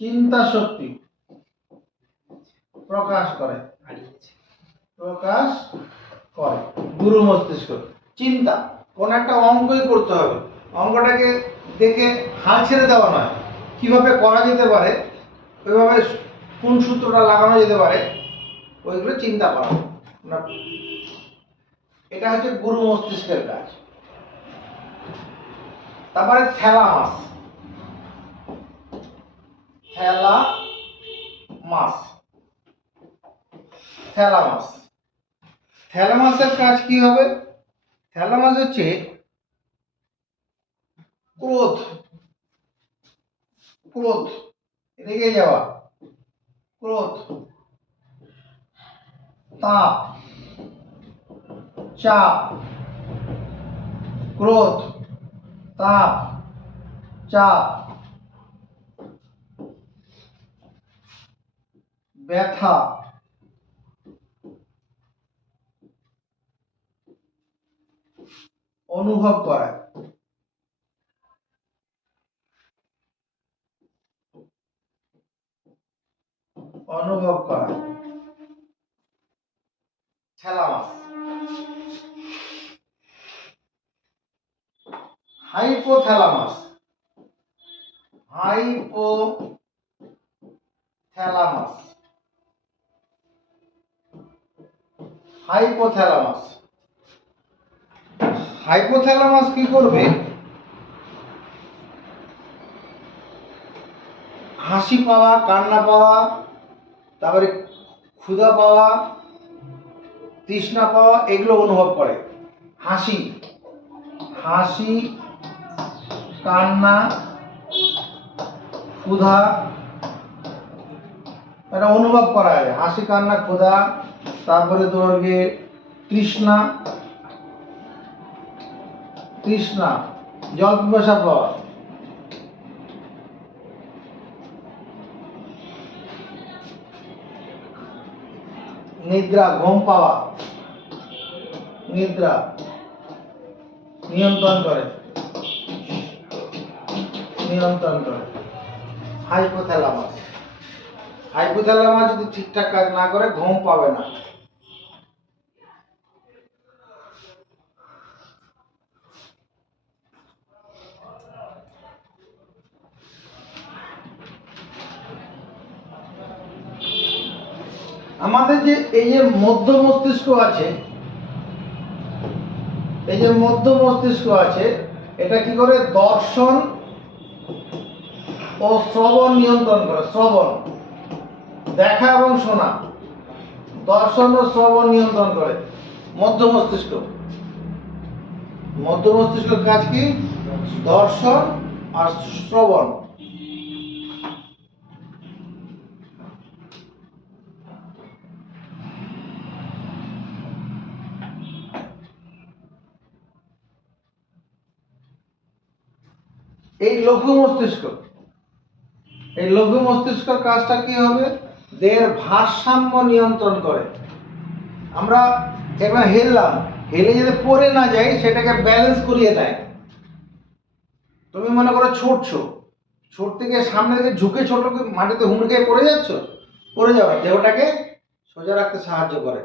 চিন্তা শক্তি প্রকাশ করে, প্রকাশ করে গুরু মস্তিষ্ক। চিন্তা, কোন একটা অঙ্কই করতে হবে, অঙ্কটাকে দেখে হাল ছেড়ে দেওয়া নয়, কিভাবে করা যেতে পারে, ওইভাবে কোন সূত্রটা লাগানো যেতে পারে, ওইগুলো চিন্তা করা। এটা হচ্ছে গুরু মস্তিষ্কের কাজ। তারপরে থ্যালামাস, থ্যালামাস, থ্যালামাস, থ্যালামাসের কাজ কি হবে? থ্যালামাস হচ্ছে ক্রোধ, ক্রোধ, রেগে যাওয়া, ক্রোধ, তাপ, চাপ, ক্রোধ, তাপ, চাপ, ব্যথা, অনুভব করা, অনুভব করা, thalamus. Hypothalamus, hypothalamus, hypothalamus, hypothalamus কি করবে? হাসি পাওয়া, কান্না পাওয়া, তারপরে ক্ষুধা পাওয়া, তৃষ্ণা পাওয়া, এগুলো অনুভব করে। হাসি, হাসি, কান্না, ক্ষুধা, এটা অনুভব করা যায়। হাসি, কান্না, ক্ষুধা, তারপরে ধরবে তৃষ্ণা, তৃষ্ণা, জল পিপাসা পাওয়া, নিদ্রা, ঘুম পাওয়া, নিদ্রা নিয়ন্ত্রণ করে, নিয়ন্ত্রণ করে। হাইপোথ্যালামাস, হাইপোথ্যালামাস যদি ঠিকঠাক কাজ না করে ঘুম পাবে না। আমাদের যে এই যে মধ্য মস্তিষ্ক আছে, এই যে মধ্য মস্তিষ্ক আছে, এটা কি করে দর্শন ও শ্রবণ নিয়ন্ত্রণ করে। শ্রবণ, দেখা এবং শোনা, দর্শন ও শ্রবণ নিয়ন্ত্রণ করে মধ্য মস্তিষ্ক। মধ্য মস্তিষ্কের কাজ কি? দর্শন আর শ্রবণ। এই লঘু মস্তিষ্ক, এই লঘু মস্তিষ্কের কাজটা কি হবে? দেহের ভারসাম্য নিয়ন্ত্রণ করে। আমরা একবার হেললাম, হেলে যদি পড়ে না যাই সেটাকে ব্যালেন্স করিয়ে দেয়। তুমি মনে করো ছুটছো, ছুটতে গিয়ে সামনে দিকে ঝুঁকে ছোট মাটিতে হুমড়ি খেয়ে পড়ে যাচ্ছ, পড়ে যাবে, দেহটাকে সোজা রাখতে সাহায্য করে,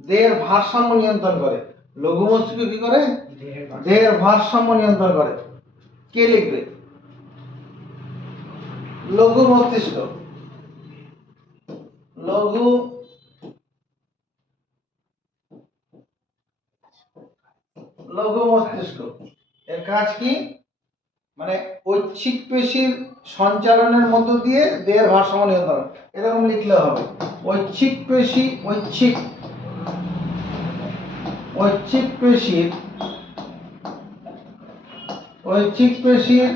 দেহের ভারসাম্য নিয়ন্ত্রণ করে। লঘু মস্তিষ্ক কি করে? দেহের ভারসাম্য নিয়ন্ত্রণ করে। কে লিখবে? লঘু মস্তিষ্ক, লঘু লঘু মস্তিষ্ক এর কাজ কি? মানে ঐচ্ছিক পেশির সঞ্চালনের মধ্য দিয়ে দেহের ভারসাম্য নিয়ন্ত্রণ। এরকম লিখলে হবে, ঐচ্ছিক পেশি, ঐচ্ছিক পেশির, ঐচ্ছিক পেশির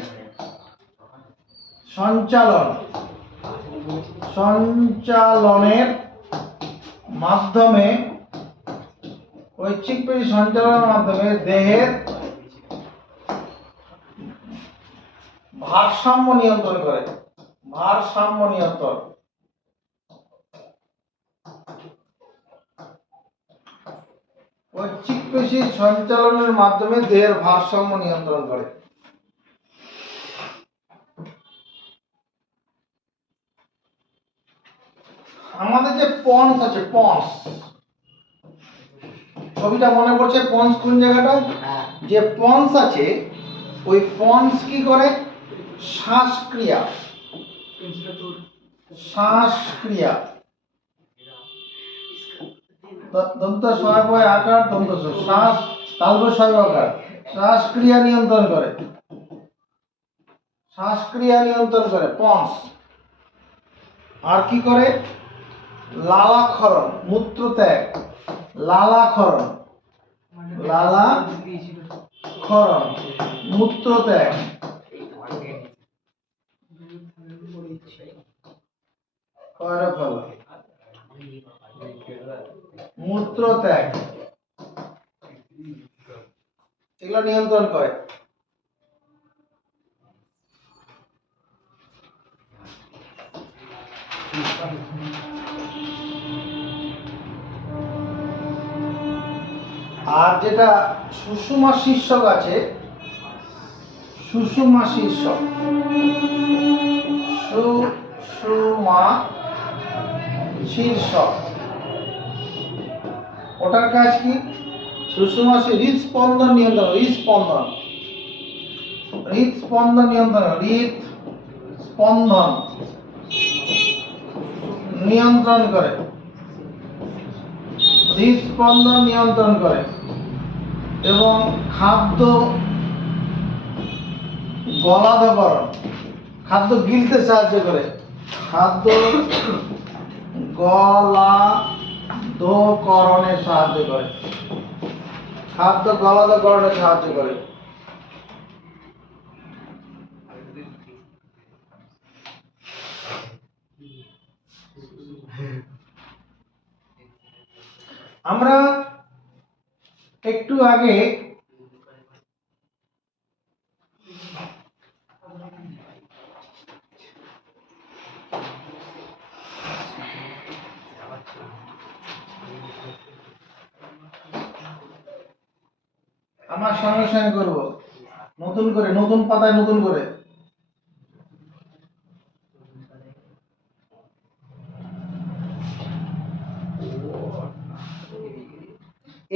সঞ্চালনের মাধ্যমে, ঐচ্ছিক পেশি সঞ্চালনের মাধ্যমে দেহের ভারসাম্য নিয়ন্ত্রণ করে। ভারসাম্য নিয়ন্ত্রণ। ঐচ্ছিক পেশির সঞ্চালনের মাধ্যমে দেহের ভারসাম্য নিয়ন্ত্রণ করে। আমাদের যে পন্স আছে, পন্স, ছবিটা মনে পড়ছে? পন্স কোন জায়গাটা? যে পন্স আছে, ওই পন্স কি করে? শ্বাসক্রিয়া, শ্বাসক্রিয়া, দন্ত সহায়ক আকার, দন্ত শ্বাস, তালব্য সহায়ক আকার, শ্বাসক্রিয়া নিয়ন্ত্রণ করে, শ্বাসক্রিয়া নিয়ন্ত্রণ করে পন্স। আর কি করে? লালাক্ষরণ, মূত্রত্যাগ, লালাক্ষরণ, লালাক্ষরণ, মূত্রত্যাগ, মূত্রত্যাগ, এগুলো নিয়ন্ত্রণ করে। আর যেটা সুষুমা শীর্ষক আছে, সুষুমা শীর্ষক, সুষুমা শীর্ষক, ওটার কাজ কি? সুষুমা হৃদস্পন্দন নিয়ন্ত্রণ, হৃদস্পন্দন, হৃদস্পন্দন নিয়ন্ত্রণ, হৃদস্পন্দন নিয়ন্ত্রণ করে, হৃদস্পন্দন নিয়ন্ত্রণ করে এবং খাদ্য গলাধকরণ, খাদ্য গিলতে সাহায্য করে, খাদ্য গলাধঃকরণে সাহায্য করে, খাদ্য গলাধঃকরণে সাহায্য করে। আমরা একটু আগে আমার সঙ্গে সঙ্গে করব, নতুন করে, নতুন পাতায় নতুন করে।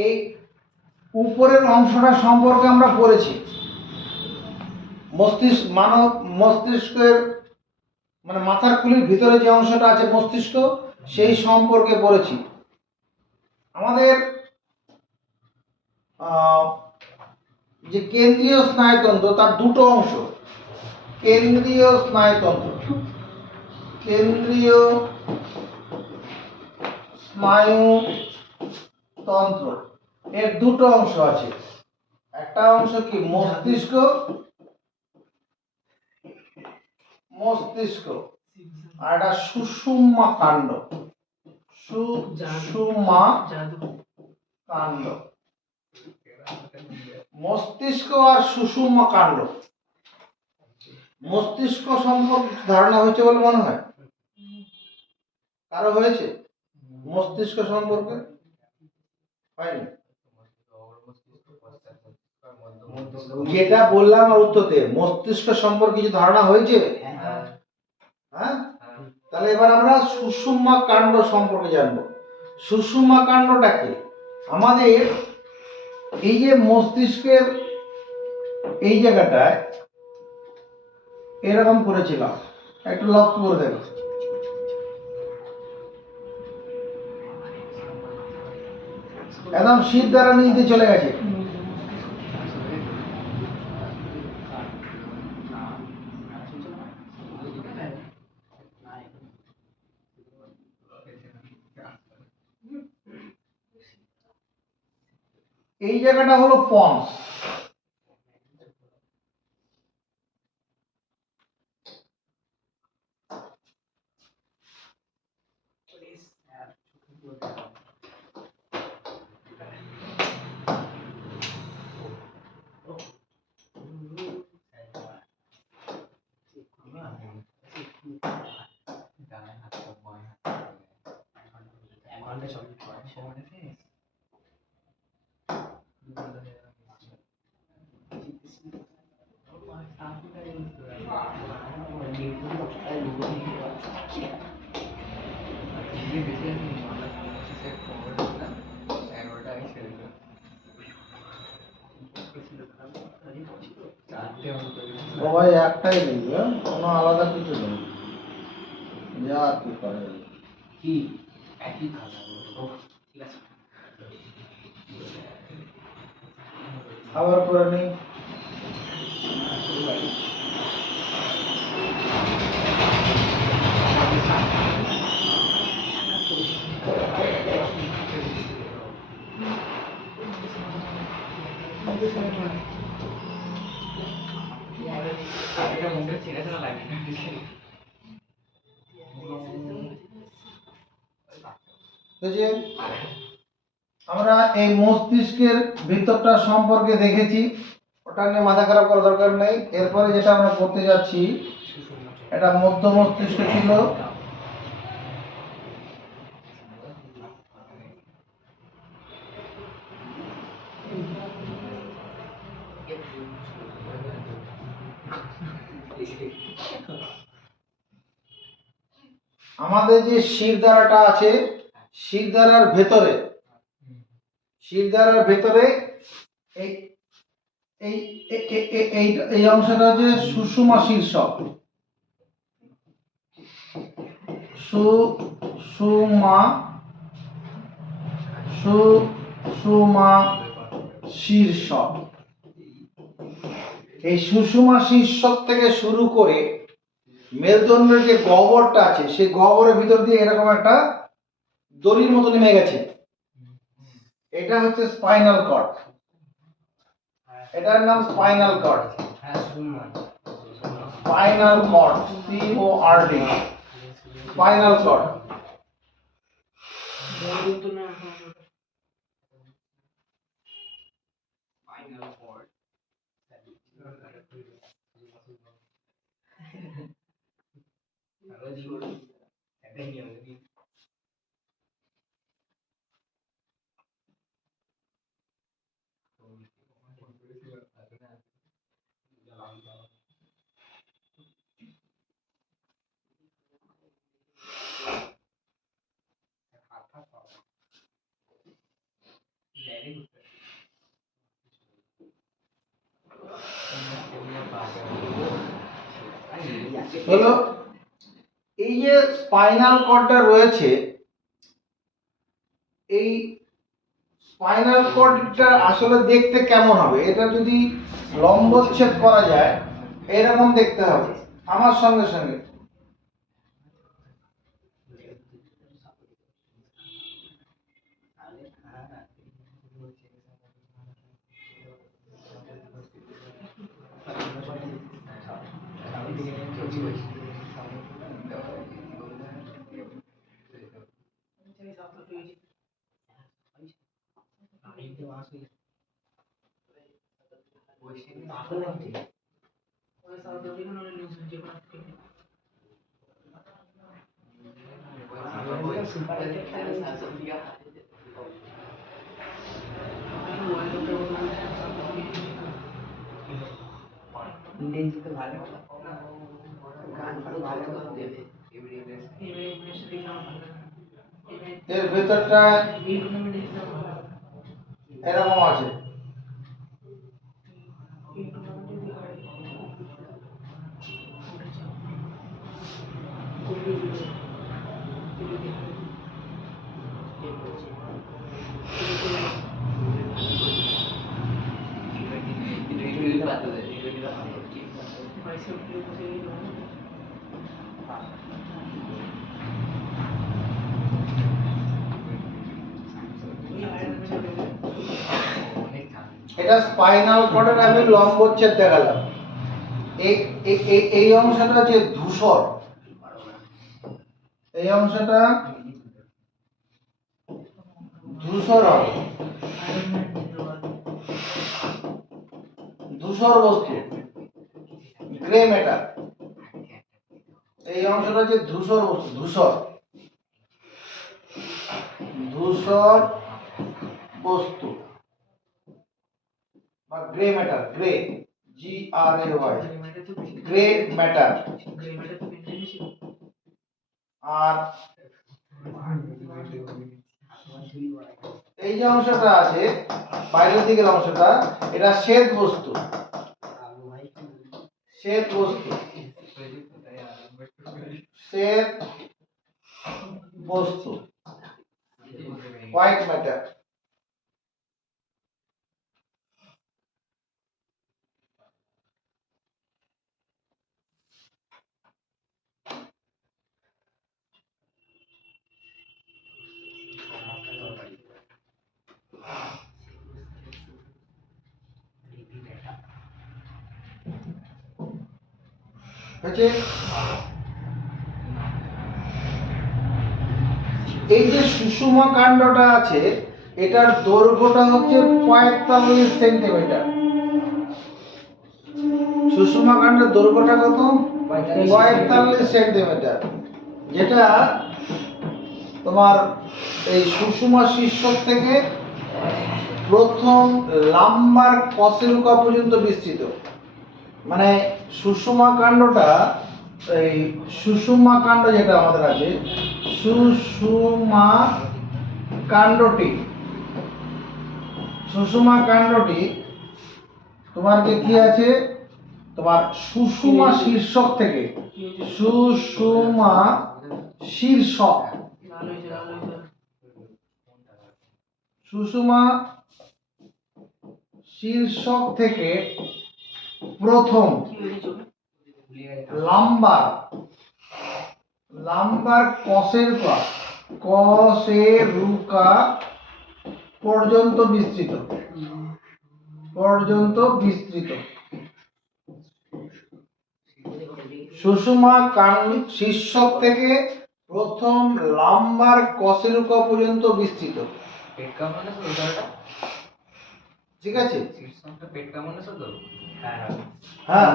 এই উপরের অংশটা সম্পর্কে আমরা পড়েছি, মানব মস্তিষ্কের মানে মাথার খুলির ভিতরে যে অংশটা আছে মস্তিষ্ক, সেই সম্পর্কে পড়েছি। আমাদের যে কেন্দ্রীয় স্নায়ুতন্ত্র তার দুটো অংশ, কেন্দ্রীয় স্নায়ুতন্ত্র, কেন্দ্রীয় স্নায়ুতন্ত্র এর দুটো অংশ আছে। একটা অংশ কি মস্তিষ্ক, মস্তিষ্ক, আর একটা সুষুম্না কাণ্ড, সুষুম্না কাণ্ড। মস্তিষ্ক আর সুষুম্না কাণ্ড। মস্তিষ্ক সম্পর্কে ধারণা হয়েছে বলে মনে হয়? কারো হয়েছে মস্তিষ্ক সম্পর্কে? হয়নি? যেটা বললাম আর উত্তর দে, মস্তিষ্ক সম্পর্কে কিছু ধারণা হয়েছে? হ্যাঁ, তাহলে এবার আমরা সুষুম্না কাণ্ড সম্পর্কে জানবো। সুষুম্না কাণ্ডটা কি? আমাদের এই যে মস্তিষ্কের এই জায়গাটায় এরকম করেছিলাম, একটু লক্ষ্য করে দেখো। একদম শীত দ্বারা নিতে চলে গেছে। এই জায়গাটা হলো পন্স। সবাই একটাই লিখবে, কোনো আলাদা কিছু নেই, যা কি করে কি একই খাতা। ঠিক আছে, আবার করে নেই। আমরা এই মস্তিষ্কের ভিতরটা সম্পর্কে দেখেছি, ওটা নিয়ে মাথা খারাপ করার দরকার নেই। এরপরে যেটা আমরা করতে যাচ্ছি, এটা মধ্য মস্তিষ্ক ছিল, আমাদের যে শিরদাঁড়াটা আছে, শিরদাঁড়ার ভেতরে, শিরদাঁড়ার ভেতরে এই এই এই এই অংশটা হচ্ছে সুষুম্না শীর্ষক, সুষুম্না শীর্ষক। এই সুষুম্না শীর্ষক থেকে শুরু করে মেরুদণ্ডের যে গহ্বরটা আছে সেই গহ্বরের ভিতর দিয়ে এরকম একটা দড়ির মতো নেমে গেছে, এটা হচ্ছে স্পাইনাল কর্ড। এটার নাম spinal cord. Spinal cord, CORD, spinal cord. হলো এই যে স্পাইনাল কর্ডটা রয়েছে, এই স্পাইনাল কর্ডটা আসলে দেখতে কেমন হবে? এটা যদি লম্বচ্ছেদ করা যায় এরকম দেখতে হবে। আমার সঙ্গে সঙ্গে এর ভেতরটা এরকম আছে। এটা স্পাইনাল কর্ডের আমি লম্বচ্ছেদ দেখালাম। এই অংশটা যে ধূসর, এই অংশটা ধূসর হবে, ধূসর বস্তু, গ্রে ম্যাটার। এই অংশটা যে ধূসর বস্তু, ধূসর ধূসর বস্তু বা grey matter, grey, GRAY, grey matter. আর এই যে অংশটা আছে বাইরের দিকের অংশটা, এটা শ্বেত বস্তু, শ্বেত বস্তু, শ্বেত বস্তু, হোয়াইট ম্যাটার। হচ্ছে এই যে সুষুমা কাণ্ডটা আছে এটার দৈর্ঘ্যটা হচ্ছে 45 সেন্টিমিটার। সুষুমা কাণ্ডের দৈর্ঘ্যটা কত? 45 সেন্টিমিটার। যেটা তোমার এই সুষুমা শীর্ষক থেকে প্রথম লাম্বার কশেরুকা পর্যন্ত বিস্তৃত। মানে সুষুমা কাণ্ডটা, এই সুষুমা কাণ্ড যেটা আমাদের আছে, সুষুমা কাণ্ডটি, সুষুমা কাণ্ডটি তোমার কি আছে, তোমার সুষুমা শীর্ষক থেকে, সুষুমা শীর্ষক, সুষুমা শীর্ষক থেকে প্রথম লাম্বার, লাম্বার কসের কা, কশেরুকা পর্যন্ত বিস্তৃত, পর্যন্ত বিস্তৃত। সুষুমা কাণ্ড শীর্ষক থেকে প্রথম লাম্বার কশেরুকা পর্যন্ত বিস্তৃত। ঠিক আছে, হ্যাঁ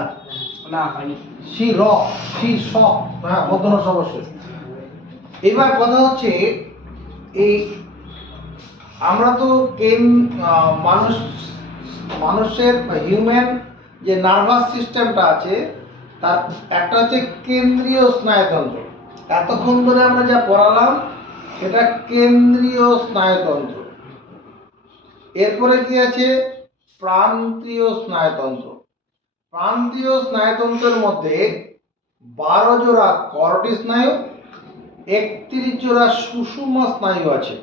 শীর্ষক, হ্যাঁ মধ্যনস অবশ্যই। এবার কথা হচ্ছে এই আমরা তো মানুষের হিউম্যান যে নার্ভাস সিস্টেমটা আছে তার একটা হচ্ছে কেন্দ্রীয় স্নায়ুতন্ত্র। এতক্ষণ ধরে আমরা যা পড়ালাম সেটা কেন্দ্রীয় স্নায়ুতন্ত্র। এরপরে কি আছে? প্রান্তীয় স্নায়ুতন্ত্র। প্রান্তীয় স্নায়ুতন্ত্রের মধ্যে 12 জোড়া করোটি স্নায়ু, 31 জোড়া সুষুম্না স্নায়ু আছে।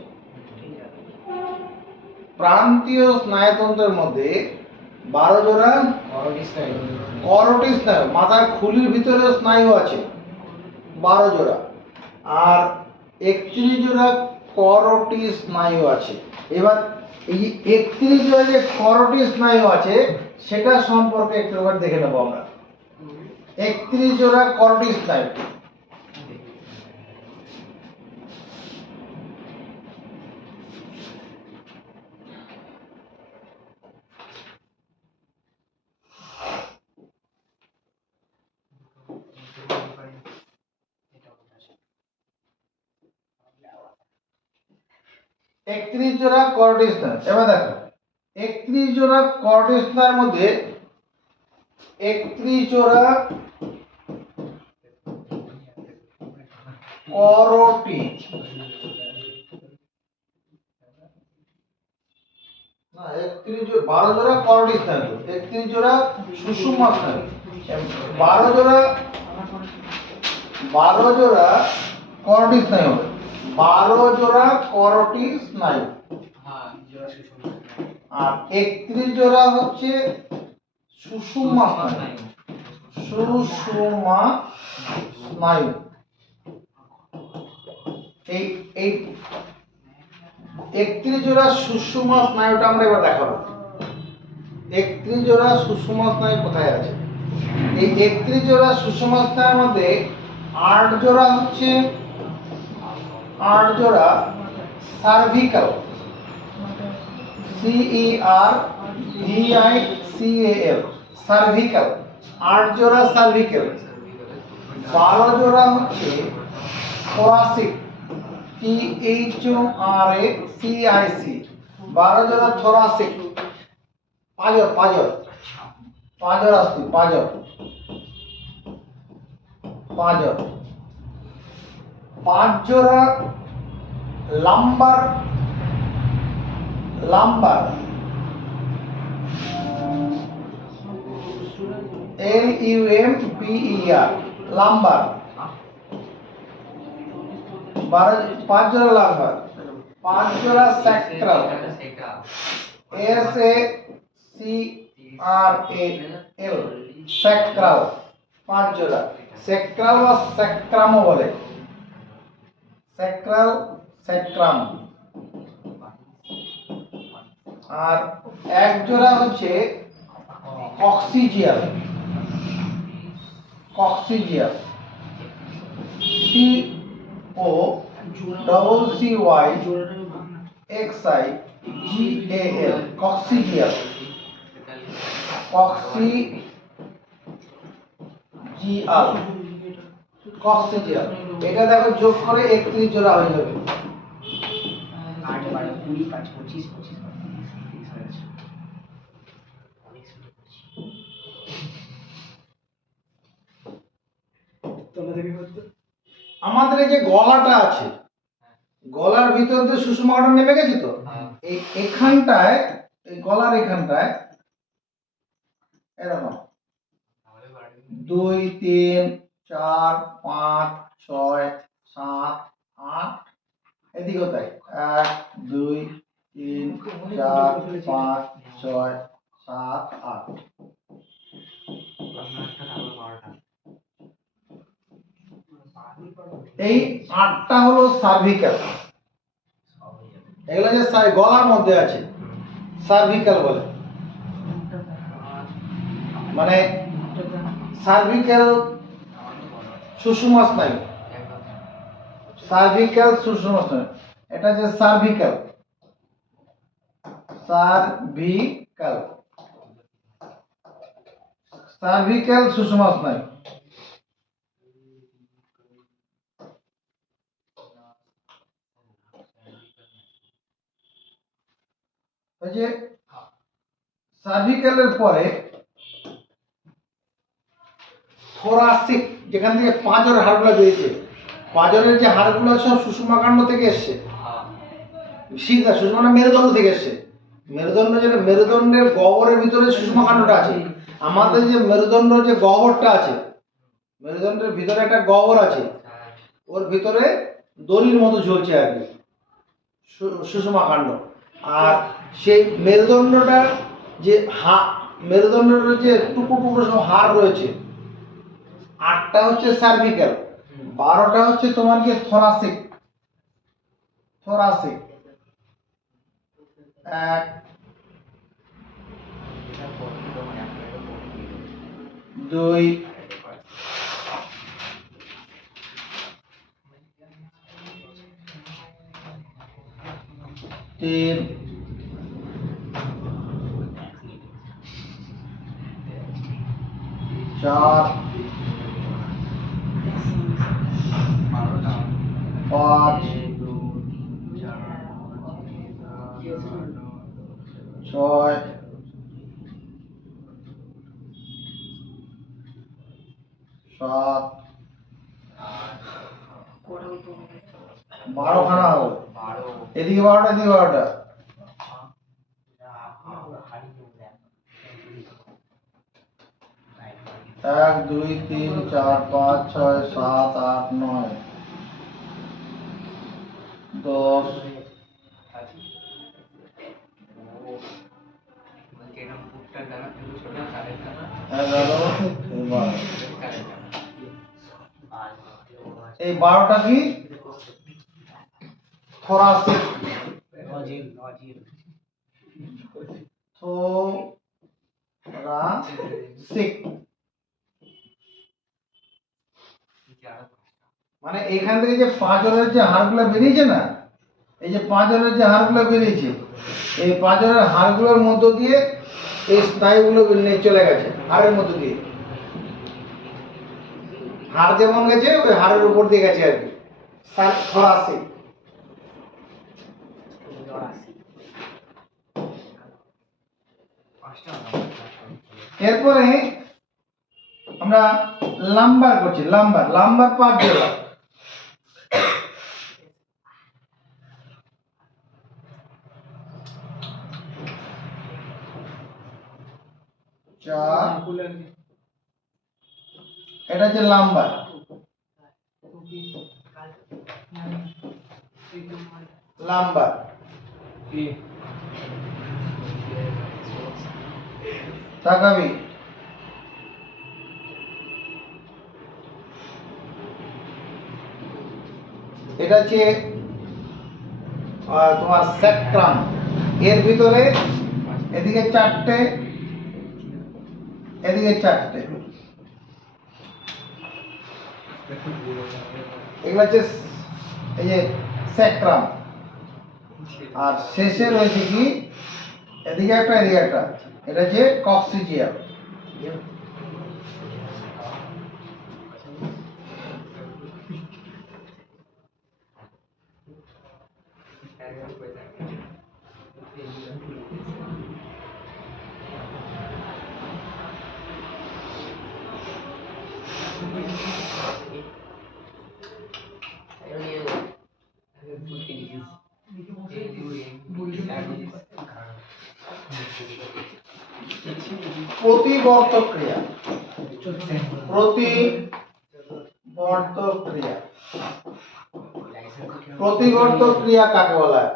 প্রান্তীয় স্নায়ুতন্ত্রের মধ্যে 12 জোড়া করোটি স্নায়ু, মাথার খুলির ভিতরে স্নায়ু আছে 12 জোড়া, আর 31 জোড়া করোটি স্নায়ু আছে। এবার এই 31 জোড়া যে করোটি স্নায়ু আছে সেটা সম্পর্কে একটু দেখে নেবো আমরা। 31 জোড়া করোটি স্নায়ু, একত্রিশ জোড়া করোটি স্নায়ু। এবার দেখো 31 জোড়া করোটি স্নায়ুর মধ্যে 31 জোড়া করোটি, না 31 জোড়া 12 জোড়া করোটি স্নায়ু, 31 জোড়া সুষুম্না স্নায়ু, 12 জোড়া করোটি স্নায়ু, 12 জোড়া করোটি স্নায়ু, আর 31 জোড়া হচ্ছে সুষুম্না স্নায়ু, সুষুম্না স্নায়ু। এই 31 জোড়া সুষুম্না স্নায়ুটা আমরা এবার দেখাবো। 31 জোড়া সুষুম্না স্নায়ু কোথায় আছে? এই 31 জোড়া সুষুম্না স্নায়ুর মধ্যে 8 জোড়া হচ্ছে 8 জোড়া সার্ভিক্যাল, CERVICAL, সার্ভিক্যাল, 8 জোড়া সার্ভিক্যাল, 12 জোড়া হচ্ছে থোরাসিক, THORACIC, 12 জোড়া থোরাসিক, পাঁজর আসছে, পাঁজর 5 জোড়া লাম্বার, LUMBAR, লাম্বার, 5 জোড়া লাম্বার, 5 জোড়া স্যাক্রাল, SACRAL, স্যাক্রাল, 5 জোড়া। স্যাক্রাল বা স্যাক্রামও বলে, স্যাক্রাল, স্যাক্রাম। আর 1 জোড়া হচ্ছে কক্সিজিয়াল, কক্সিজিয়াল, COCCYXIGAL, কক্সিজিয়াল, কক্সিজিয়াল। এটা দেখো যোগ করে 31 জোড়া হয়ে যাবে। আমাদের এই যে গলাটা আছে, গলার ভিতর দিয়ে সুষুম্নাটা নেমে গেছে তো, এই এখানটায়, এই গলার এখানটায় এরকম 2 3 4 5 6 7 8, এদিকেও তাই 1 2 3 4 5 6 7 8। এই 8টা হলো সার্ভিক্যাল, এগুলো যে গলার মধ্যে আছে সার্ভিক্যাল বলে। মানে সার্ভিক্যাল সুষুম্না স্নায়ু, সার্ভিক্যাল সুষুম্না স্নায়ু, এটা যে সার্ভিক্যাল, সার্ভিক্যাল, সার্ভিক্যাল সুষুম্না স্নায়ু। ওই যে সার্ভিক্যালের পরে থোরাসিক, যেখান থেকে পাঁজরের হাড়গুলো বেরিয়েছে, পাঁজরের যে হাড়গুলো সব সুষুম্নাকাণ্ড থেকে এসছে, সিধা সুষুম্না মেরুদণ্ড থেকে এসছে। মেরুদণ্ড, যেটা মেরুদণ্ডের গহ্বরের ভিতরে সুষুম্নাকাণ্ডটা আছে। আমাদের যে মেরুদণ্ড যে গহ্বরটা আছে, মেরুদণ্ডের ভিতরে একটা গহ্বর আছে, ওর ভিতরে দড়ির মতো ঝুলছে আর কি সুষুম্নাকাণ্ড। আর সেই মেরুদণ্ডটা যে মেরুদণ্ডের যে টুকরো টুকরো সব হাড় রয়েছে, 8টা হচ্ছে সার্ভিক্যাল, 12টা হচ্ছে তোমার কি থোরাসিক। থোরাসিক 1 2 3 4 5 6 7 12 খানা হলো। এদিকে 12টা, এদিকে 12টা। 1 2 3 4 5 6 7 8 9 10 11 এই 12টা কি থোরাসিক, থোরাসিক। মানে এখান থেকে যে পাঁজরের যে হাড়গুলো বেরিয়েছে না, এই যে পাঁজরের যে হাড়গুলো বেরিয়েছে, এই পাঁজরের হাড়গুলোর মধ্য দিয়ে এই স্নায়ুগুলো নিয়ে চলে গেছে হাড়ের মধ্য দিয়ে। হাড় যেমন গেছে ওই হাড়ের উপর দিয়ে গেছে আর কি, থোরাসিক। এরপরে আমরা লাম্বার করছি, লাম্বার, লাম্বার পার্ট যেটা, এটা হচ্ছে লাম্বার। লাম্বার তাকাবি, এটা হচ্ছে তোমার স্যাক্রাম। এর ভিতরে এদিকে 4টে, এদিকে 4টে, এগুলো হচ্ছে এই যে স্যাক্রাম। আর শেষে রয়েছে কি এদিকে একটা, এদিকে একটা, এটা হচ্ছে কক্সিজিয়া। প্রতিবর্তক ক্রিয়া, প্রতিবর্তক ক্রিয়া, প্রতিবর্তক ক্রিয়া কাকে বলা হয়?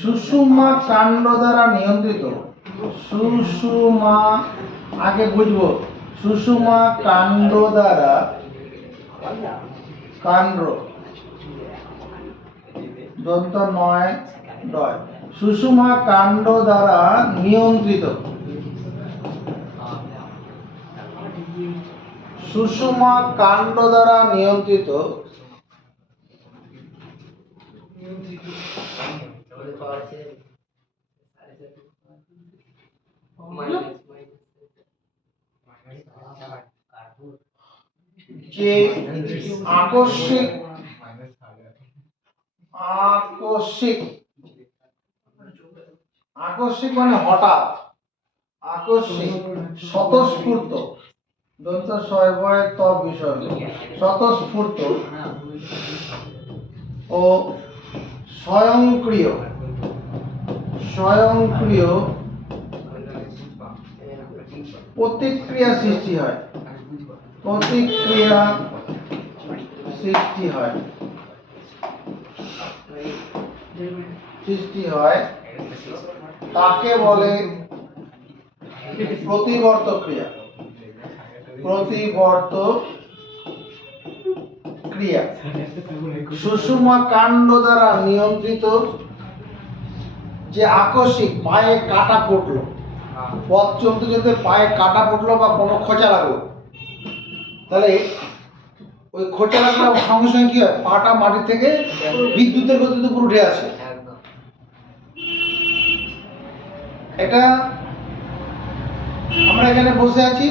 সুষুম্না কাণ্ড দ্বারা নিয়ন্ত্রিত সুষুমা, আগে বুঝবো, সুষুমা কাণ্ড দ্বারা, কাণ্ড দন্ত নয় ডয়, সুষুমা কাণ্ড দ্বারা নিয়ন্ত্রিত, সুষুমা কাণ্ড দ্বারা নিয়ন্ত্রিত যে আকস্মিক, আকস্মিক, আকস্মিক মানে হঠাৎ, আকস্মিক, স্বতঃস্ফূর্ত, দন্ত সয়বয় ত বিষয়, স্বতঃস্ফূর্ত ও স্বয়ংক্রিয়, স্বয়ংক্রিয় প্রতিক্রিয়া সৃষ্টি হয়, প্রতিক্রিয়া সৃষ্টি হয়, সৃষ্টি হয়, তাকে বলে প্রতিবর্ত ক্রিয়া, প্রতিবর্ত ক্রিয়া। সুষুমা কাণ্ড দ্বারা নিয়ন্ত্রিত যে আকস্মিক, পায়ে কাটা পড়লো, পথ চলতে চলতে পায়ে কাটা পড়লো বা কোনো খোঁচা লাগলো, তাহলে ওই খোঁচা লাগলো সঙ্গে সঙ্গে কি হয়, পাটা মাটি থেকে বিদ্যুতের গতিতে উপরে উঠে আসে। এটা আমরা এখানে বসে আছি,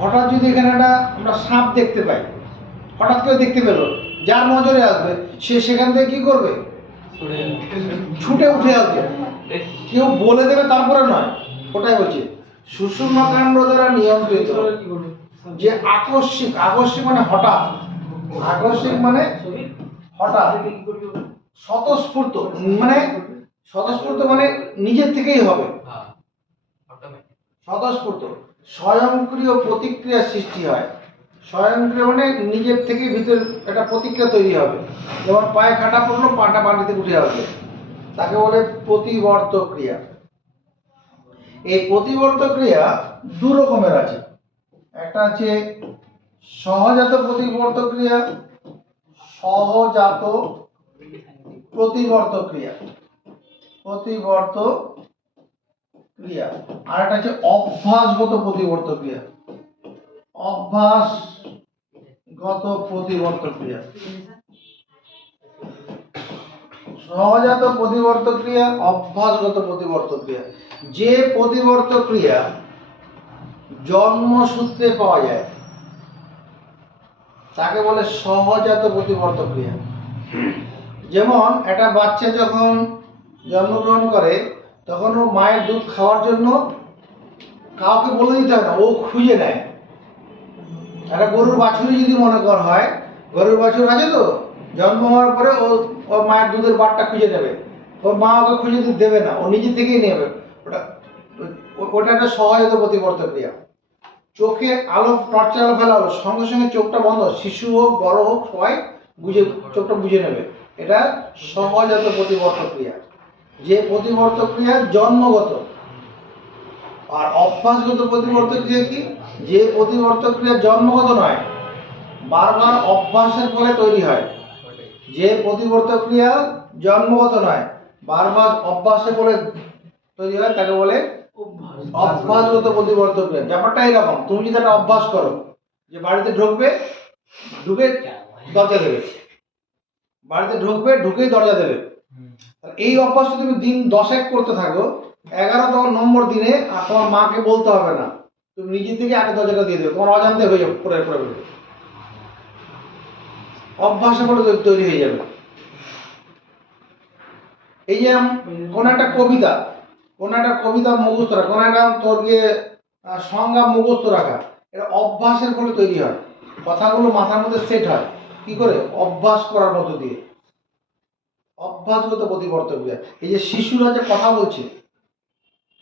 হঠাৎ যদি এখানে একটা আমরা সাপ দেখতে পাই, হঠাৎ করে দেখতে পেল, যার নজরে আসবে সে সেখান থেকে কি করবে, ছুটে উঠে আসবে, কেউ বলে দেবে তারপরে নয়। ওটাই বলছে সুষুম্না কাণ্ড দ্বারা নিয়ন্ত্রিত যে আকস্মিক, আকস্মিক মানে হঠাৎ, আকস্মিক মানে হঠাৎ, স্বতঃস্ফূর্ত মানে, স্বতঃস্ফূর্ত মানে নিজের থেকেই হবে, স্বতঃস্ফূর্ত, স্বয়ংক্রিয় প্রতিক্রিয়া সৃষ্টি হয়, স্বয়ংক্রিয় মানে নিজের থেকে ভিতর একটা প্রতিক্রিয়া তৈরি হবে, যেমন পায়ে কাটা পড়লো পাটা মাটিতে উঠে আসবে, তাকে বলে প্রতিবর্ত ক্রিয়া। এই প্রতিবর্ত ক্রিয়া দু রকমের আছে, একটা আছে সহজাত প্রতিবর্ত ক্রিয়া, সহজাত প্রতিবর্ত ক্রিয়া, প্রতিবর্ত ক্রিয়া, আর একটা আছে অভ্যাসগত প্রতিবর্ত ক্রিয়া, অভ্যাসগত প্রতিবর্ত ক্রিয়া। সহজাত প্রতিবর্ত ক্রিয়া, অভ্যাসগত প্রতিবর্ত ক্রিয়া। যে প্রতিবর্ত ক্রিয়া জন্মসূত্রে পাওয়া যায় তাকে বলে সহজাত প্রতিবর্ত ক্রিয়া। যেমন একটা বাচ্চা যখন জন্মগ্রহণ করে তখন ও মায়ের দুধ খাওয়ার জন্য কাউকে বলে দিতে হয় না, ও খুঁজে নেয়। একটা গরুর বাছুরই যদি মনে কর হয়, গরুর বাছুর আছে তো, জন্ম হওয়ার পরে ও ওর মায়ের দুধের বাটটা খুঁজে নেবে, ওর মা ওকে খুঁজে দিতে দেবে না, ও নিজে থেকেই নেবে। ওটা একটা সহজাত প্রতিবর্ত ক্রিয়া। চোখে আলো, টর্চের আলো ফেলা হলো, সঙ্গে সঙ্গে চোখটা বন্ধ, শিশু হোক বড় হোক সবাই বুঝে, চোখটা বুঝে নেবে, এটা সহজাত প্রতিবর্ত ক্রিয়া। যে প্রতিবর্ত ক্রিয়া জন্মগত। আর অভ্যাসগত প্রতিবর্ত ক্রিয়া কি, যে প্রতিবর্ত ক্রিয়া জন্মগত নয়, বারবার অভ্যাসের ফলে তৈরি হয়। যে প্রতিবর্ত ক্রিয়া জন্মগত নয়, বারবার অভ্যাসের ফলে তৈরি হয়, তাকে বলে অভ্যাসগত প্রতিবর্ত ক্রিয়া। ব্যাপারটা এরকম, তুমি যদি একটা অভ্যাস করো যে বাড়িতে ঢুকবে, ঢুকে দরজা দেবে, বাড়িতে ঢুকবে ঢুকেই দরজা দেবে, এই অভ্যাসটা তুমি দিন 10 করতে থাকো, 11তম নম্বর দিনে আর তোমার মাকে বলতে হবে না, তুমি নিজে থেকে আগে দরজাটা দিয়ে দেবে, তোমার অজান্তে হয়ে যাবে, পরে পরে অভ্যাসের ফলে তৈরি হয়ে যাবে। এই যে কোন একটা কবিতা, কোন একটা কবিতা মুখস্থ রাখা, কোন একটা তোর গিয়ে সংজ্ঞা মুখস্থ রাখা, এটা অভ্যাসের ফলে তৈরি হয়, কথাগুলো মাথার মধ্যে সেট হয় কি করে, অভ্যাস করার মধ্য দিয়ে। অভ্যাসগত প্রতিবর্ত ক্রিয়া। এই যে শিশুরা যে কথা বলছে,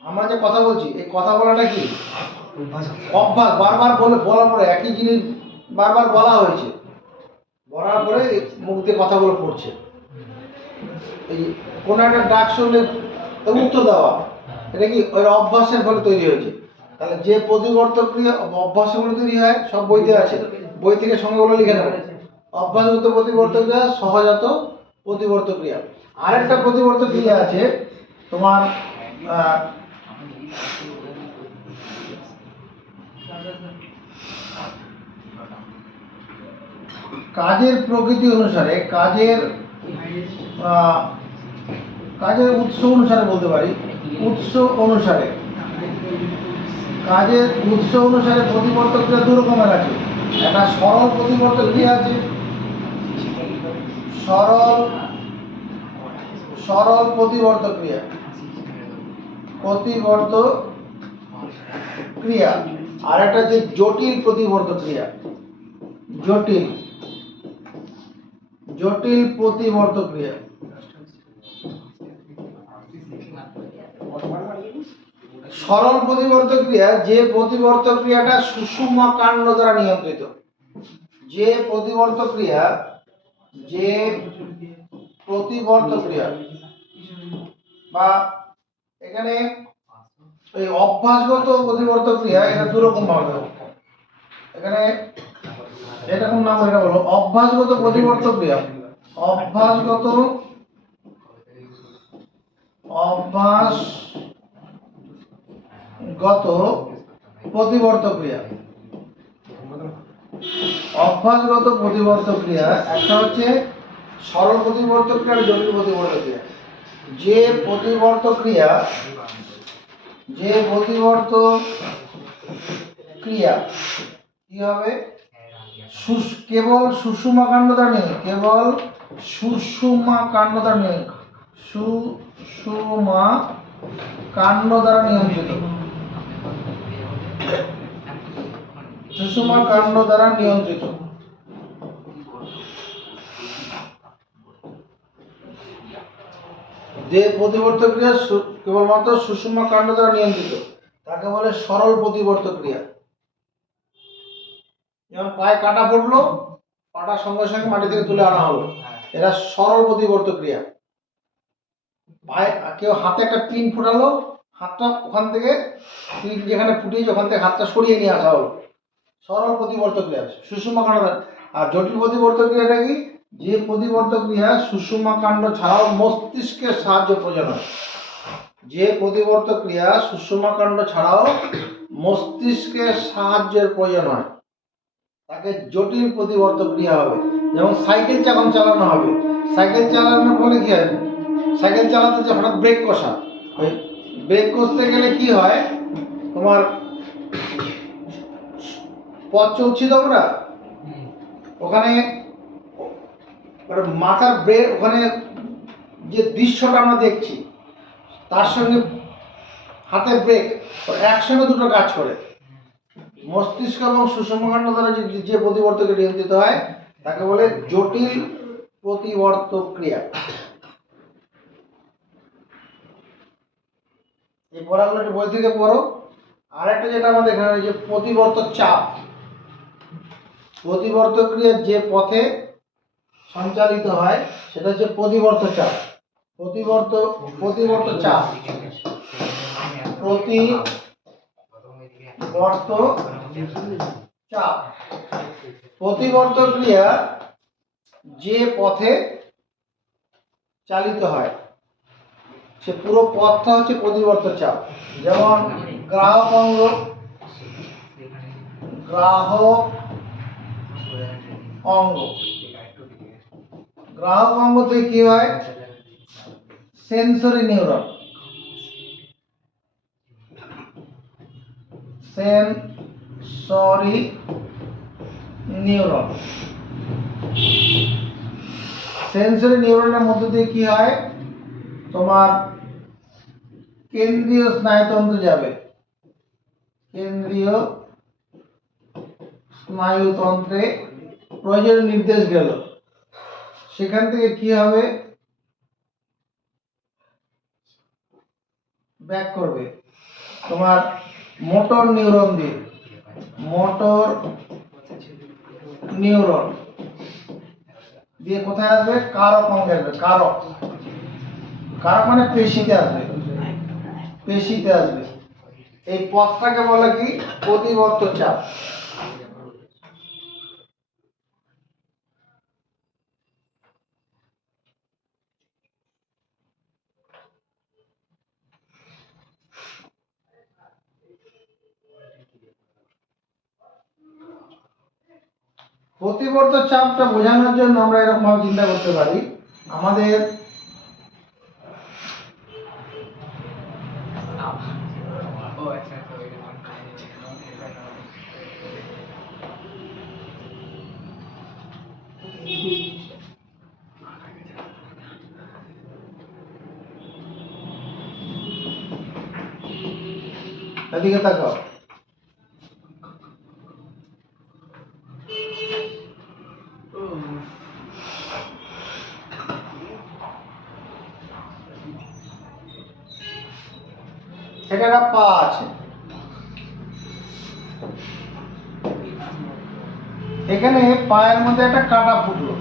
আমরা যে কথা বলছি, এই কথা বলাটা কি অভ্যাস, বারবার বলার পরে একই জিনিস বারবার বলা হয়েছে, বলার পরে মুখ দিয়ে কথাগুলো পড়ছে। এই কোন একটা ডাক শুনলে উত্তর দেওয়া, এটা কি ওই অভ্যাসের ফলে তৈরি হয়েছে। তাহলে যে প্রতিবর্তক ক্রিয়া অভ্যাসের ফলে তৈরি হয়, সব বইতে আছে, বই থেকে সঙ্গেগুলো লিখে নেবেন। অভ্যাসগত প্রতিবর্তক ক্রিয়া, সহজাত প্রতিবর্তক ক্রিয়া। আরেকটা প্রতিবর্তক ক্রিয়া আছে তোমার কাজের প্রকৃতি অনুসারে, কাজের উৎস অনুসারে বলতে পারি, উৎস অনুসারে, কাজের উৎস অনুসারে প্রতিবর্তক ক্রিয়া দু রকমের আছে। একটা সরল প্রতিবর্তক ক্রিয়া আছে, সরল প্রতিবর্তক ক্রিয়া, আর একটা যে জটিল প্রতিবর্তক ক্রিয়া, জটিল প্রতিবর্তক ক্রিয়া। সরল প্রতিবর্তক ক্রিয়া, যে প্রতিবর্তক ক্রিয়াটা সুষুম্ন কাণ্ড দ্বারা নিয়ন্ত্রিত। যে প্রতিবর্তক ক্রিয়া বা এখানে এই অভ্যাসগত প্রতিবর্তক ক্রিয়া, এটা দু রকম ভাবে। এখানে এরকম নাম এটা বলো অভ্যাসগত প্রতিবর্তক ক্রিয়া, অভ্যাসগত প্রতিবর্তক ক্রিয়া। অভ্যাসগত প্রতিবর্তক ক্রিয়া একটা হচ্ছে সরল প্রতিবর্তক ক্রিয়া আর জটিল প্রতিবর্তক ক্রিয়া। যে প্রতিবর্তক ক্রিয়া কি হবে, কেবল সুষুম্না কাণ্ড দ্বারা নিয়ন্ত্রিত, কেবল সুষুম্না কাণ্ড দ্বারা নিয়ন্ত্রিত, সুষুম্না কাণ্ড দ্বারা নিয়ন্ত্রিত, সুষুম্না কাণ্ড দ্বারা নিয়ন্ত্রিত। যে প্রতিবর্তক ক্রিয়া কেবলমাত্র সুষুম্না কাণ্ড দ্বারা নিয়ন্ত্রিত তাকে বলে সরল প্রতিবর্তক ক্রিয়া। যেমন পায়ে কাটা পড়লো, পাটা সঙ্গে সঙ্গে মাটি থেকে তুলে আনা হলো, এটা সরল প্রতিবর্তক ক্রিয়া। পায়ে কেউ হাতে একটা পিন ফুটালো, হাতটা ওখান থেকে পিন যেখানে ফুটিয়েছে ওখান থেকে হাতটা সরিয়ে নিয়ে আসা হলো, সরল প্রতিবর্তক ক্রিয়া, সুষুম্না কাণ্ড। আর জটিল প্রতিবর্তক ক্রিয়াটা কি, যে প্রতিবর্তক ক্রিয়া সুষুম্না কাণ্ড ছাড়াও মস্তিষ্কের সাহায্য প্রয়োজন হয়। যে প্রতিবর্তক ক্রিয়া সুষুম্না কাণ্ড ছাড়াও মস্তিষ্কের সাহায্যের প্রয়োজন হয় তাকে জটিল প্রতিবর্তক ক্রিয়া হবে। যেমন সাইকেল যখন চালানো হবে, সাইকেল চালানোর ফলে কি হয়, সাইকেল চালাতে যে হঠাৎ ব্রেক কষা, ওই ব্রেক কষতে গেলে কি হয়, তোমার পথ চলছি তো আমরা, ওখানে মাথার ব্রেক, ওখানে যে দৃশ্যটা আমরা দেখছি তার সঙ্গে হাতের ব্রেক একসঙ্গে দুটো কাজ করে। মস্তিষ্ক এবং সুষুম্না কাণ্ড দ্বারা যে প্রতিবর্তকে নিয়ন্ত্রিত হয় তাকে বলে জটিল প্রতিবর্তক ক্রিয়া। এই পড়াগুলো একটু বই থেকে পড়ো। আর একটা যেটা আমাদের এখানে যে প্রতিবর্তক চাপ, প্রতিবর্তক ক্রিয়া যে পথে সঞ্চালিত হয় সেটা হচ্ছে প্রতিবর্ত চাপ। প্রতিবর্ত চাপ, প্রতিবর্ত ক্রিয়া যে পথে চালিত হয় সে পুরো পথটা হচ্ছে প্রতিবর্ত চাপ। যেমন গ্রাহক অঙ্গ থেকে কি হয়, সেন্সরি নিউরন, সেন্সরি নিউরনের মধ্যে দিয়ে কি হয়, তোমার কেন্দ্রীয় স্নায়ুতন্ত্রে যাবে, কেন্দ্রীয় স্নায়ুতন্ত্রে প্রয়োজনীয় নির্দেশ গেল, সেখান থেকে কি হবে, ব্যাক করবে তোমার মোটর নিউরন দিয়ে, মোটর নিউরন দিয়ে কোথায় আসবে, কারক অঙ্গে আসবে, কারক মানে পেশিতে আসবে, পেশিতে আসবে। এই পথটাকে বলে কি প্রতিবর্ত চাপ। প্রতিবর্ত চাপটা বোঝানোর জন্য আমরা এরকম ভাবে চিন্তা করতে পারি, আমাদের এদিকে তাকাও, এটা একটা পা আছে, এখানে পায়ের মধ্যে একটা কাঁটা ফুটলো,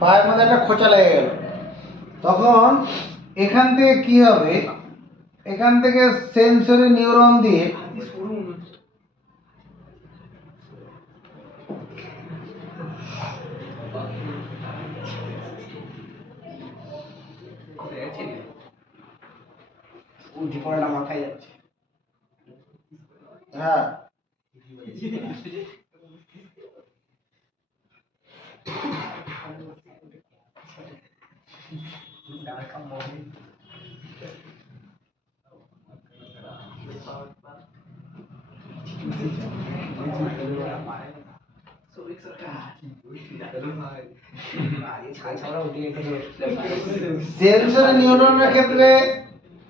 পায়ের মধ্যে একটা খোঁচা লেগে গেল, তখন এখান থেকে কি হবে, এখান থেকে সেন্সরি নিউরন দিয়ে মাথায় যাচ্ছে, হ্যাঁ সেন্সরি নিউরনের ক্ষেত্রে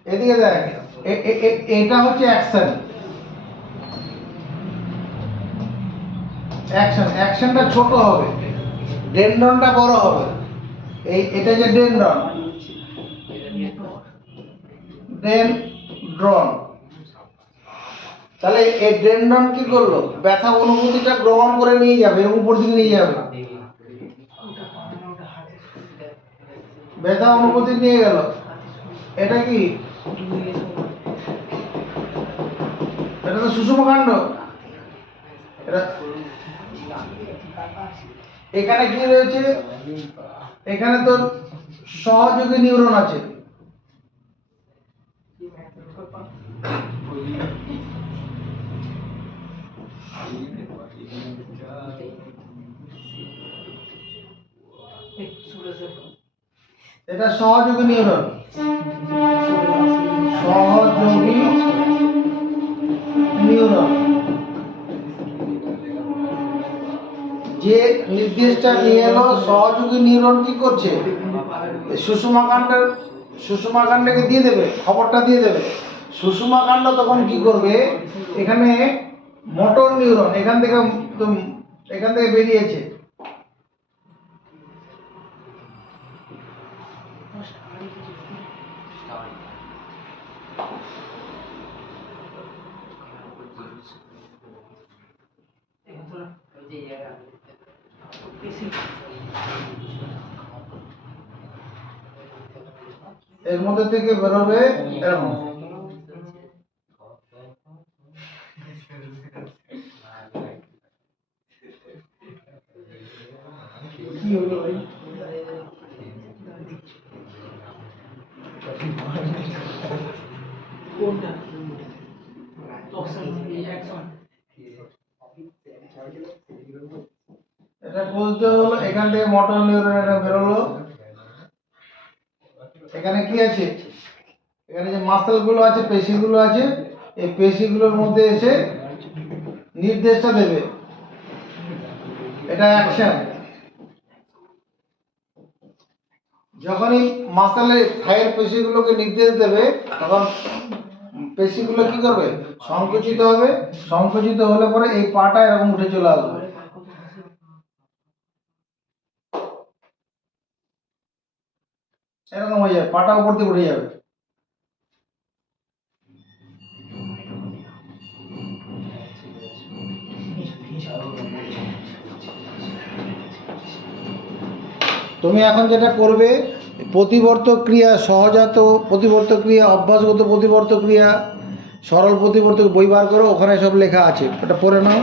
এদিকে দেখ, এটা হচ্ছে অ্যাকশন, অ্যাকশনটা ছোট হবে, ডেনড্রনটা বড় হবে। এটা যে ডেনড্রন, তাহলে এই ডেনড্রন কি করলো, ব্যথা অনুভূতিটা গ্রহণ করে নিয়ে যাবে, এর উপর দিকে নিয়ে যাবে, ব্যথা অনুভূতি নিয়ে গেল। এটা কি, এটা তো সুষুম্নাকাণ্ড। এখানে কি রয়েছে, এখানে তো সহযোগী নিউরন আছে, এটা সহযোগী নিউরন, সহযোগী নিউরন যে নির্দেশটা নিয়ে এলো, সহযোগী নিউরন কি করছে, সুষুম্নাকাণ্ডকে দিয়ে দেবে, খবরটা দিয়ে দেবে। সুষুম্নাকাণ্ড তখন কি করবে, এখানে মোটর নিউরন এখান থেকে বেরিয়েছে, এর মধ্যে থেকে বেরোবে এরকম। কি হলো ভাই, কোনটা এটা বলতে হলো, এখান থেকে মোটর নিউরন এটা বেরোলো, এখানে কি আছে, এখানে যে মাসেল গুলো আছে, পেশিগুলো আছে, এই পেশিগুলোর মধ্যে এসে নির্দেশটা দেবে, এটা অ্যাকশন। যখনই মাসেলের থাইয়ের পেশিগুলোকে নির্দেশ দেবে, তখন পেশিগুলো কি করবে, সংকুচিত হবে, সংকুচিত হলে পরে এই পাটা এরকম উঠে চলে আসবে, এরকম হয়ে যাবে, পাটা উপর দিয়ে উঠে যাবে। তুমি এখন যেটা করবে, প্রতিবর্তক ক্রিয়া, সহজাত প্রতিবর্তক ক্রিয়া, অভ্যাসগত প্রতিবর্তক ক্রিয়া, সরল প্রতিবর্তক বই বার করো, ওখানে সব লেখা আছে, ওটা পড়ে নাও।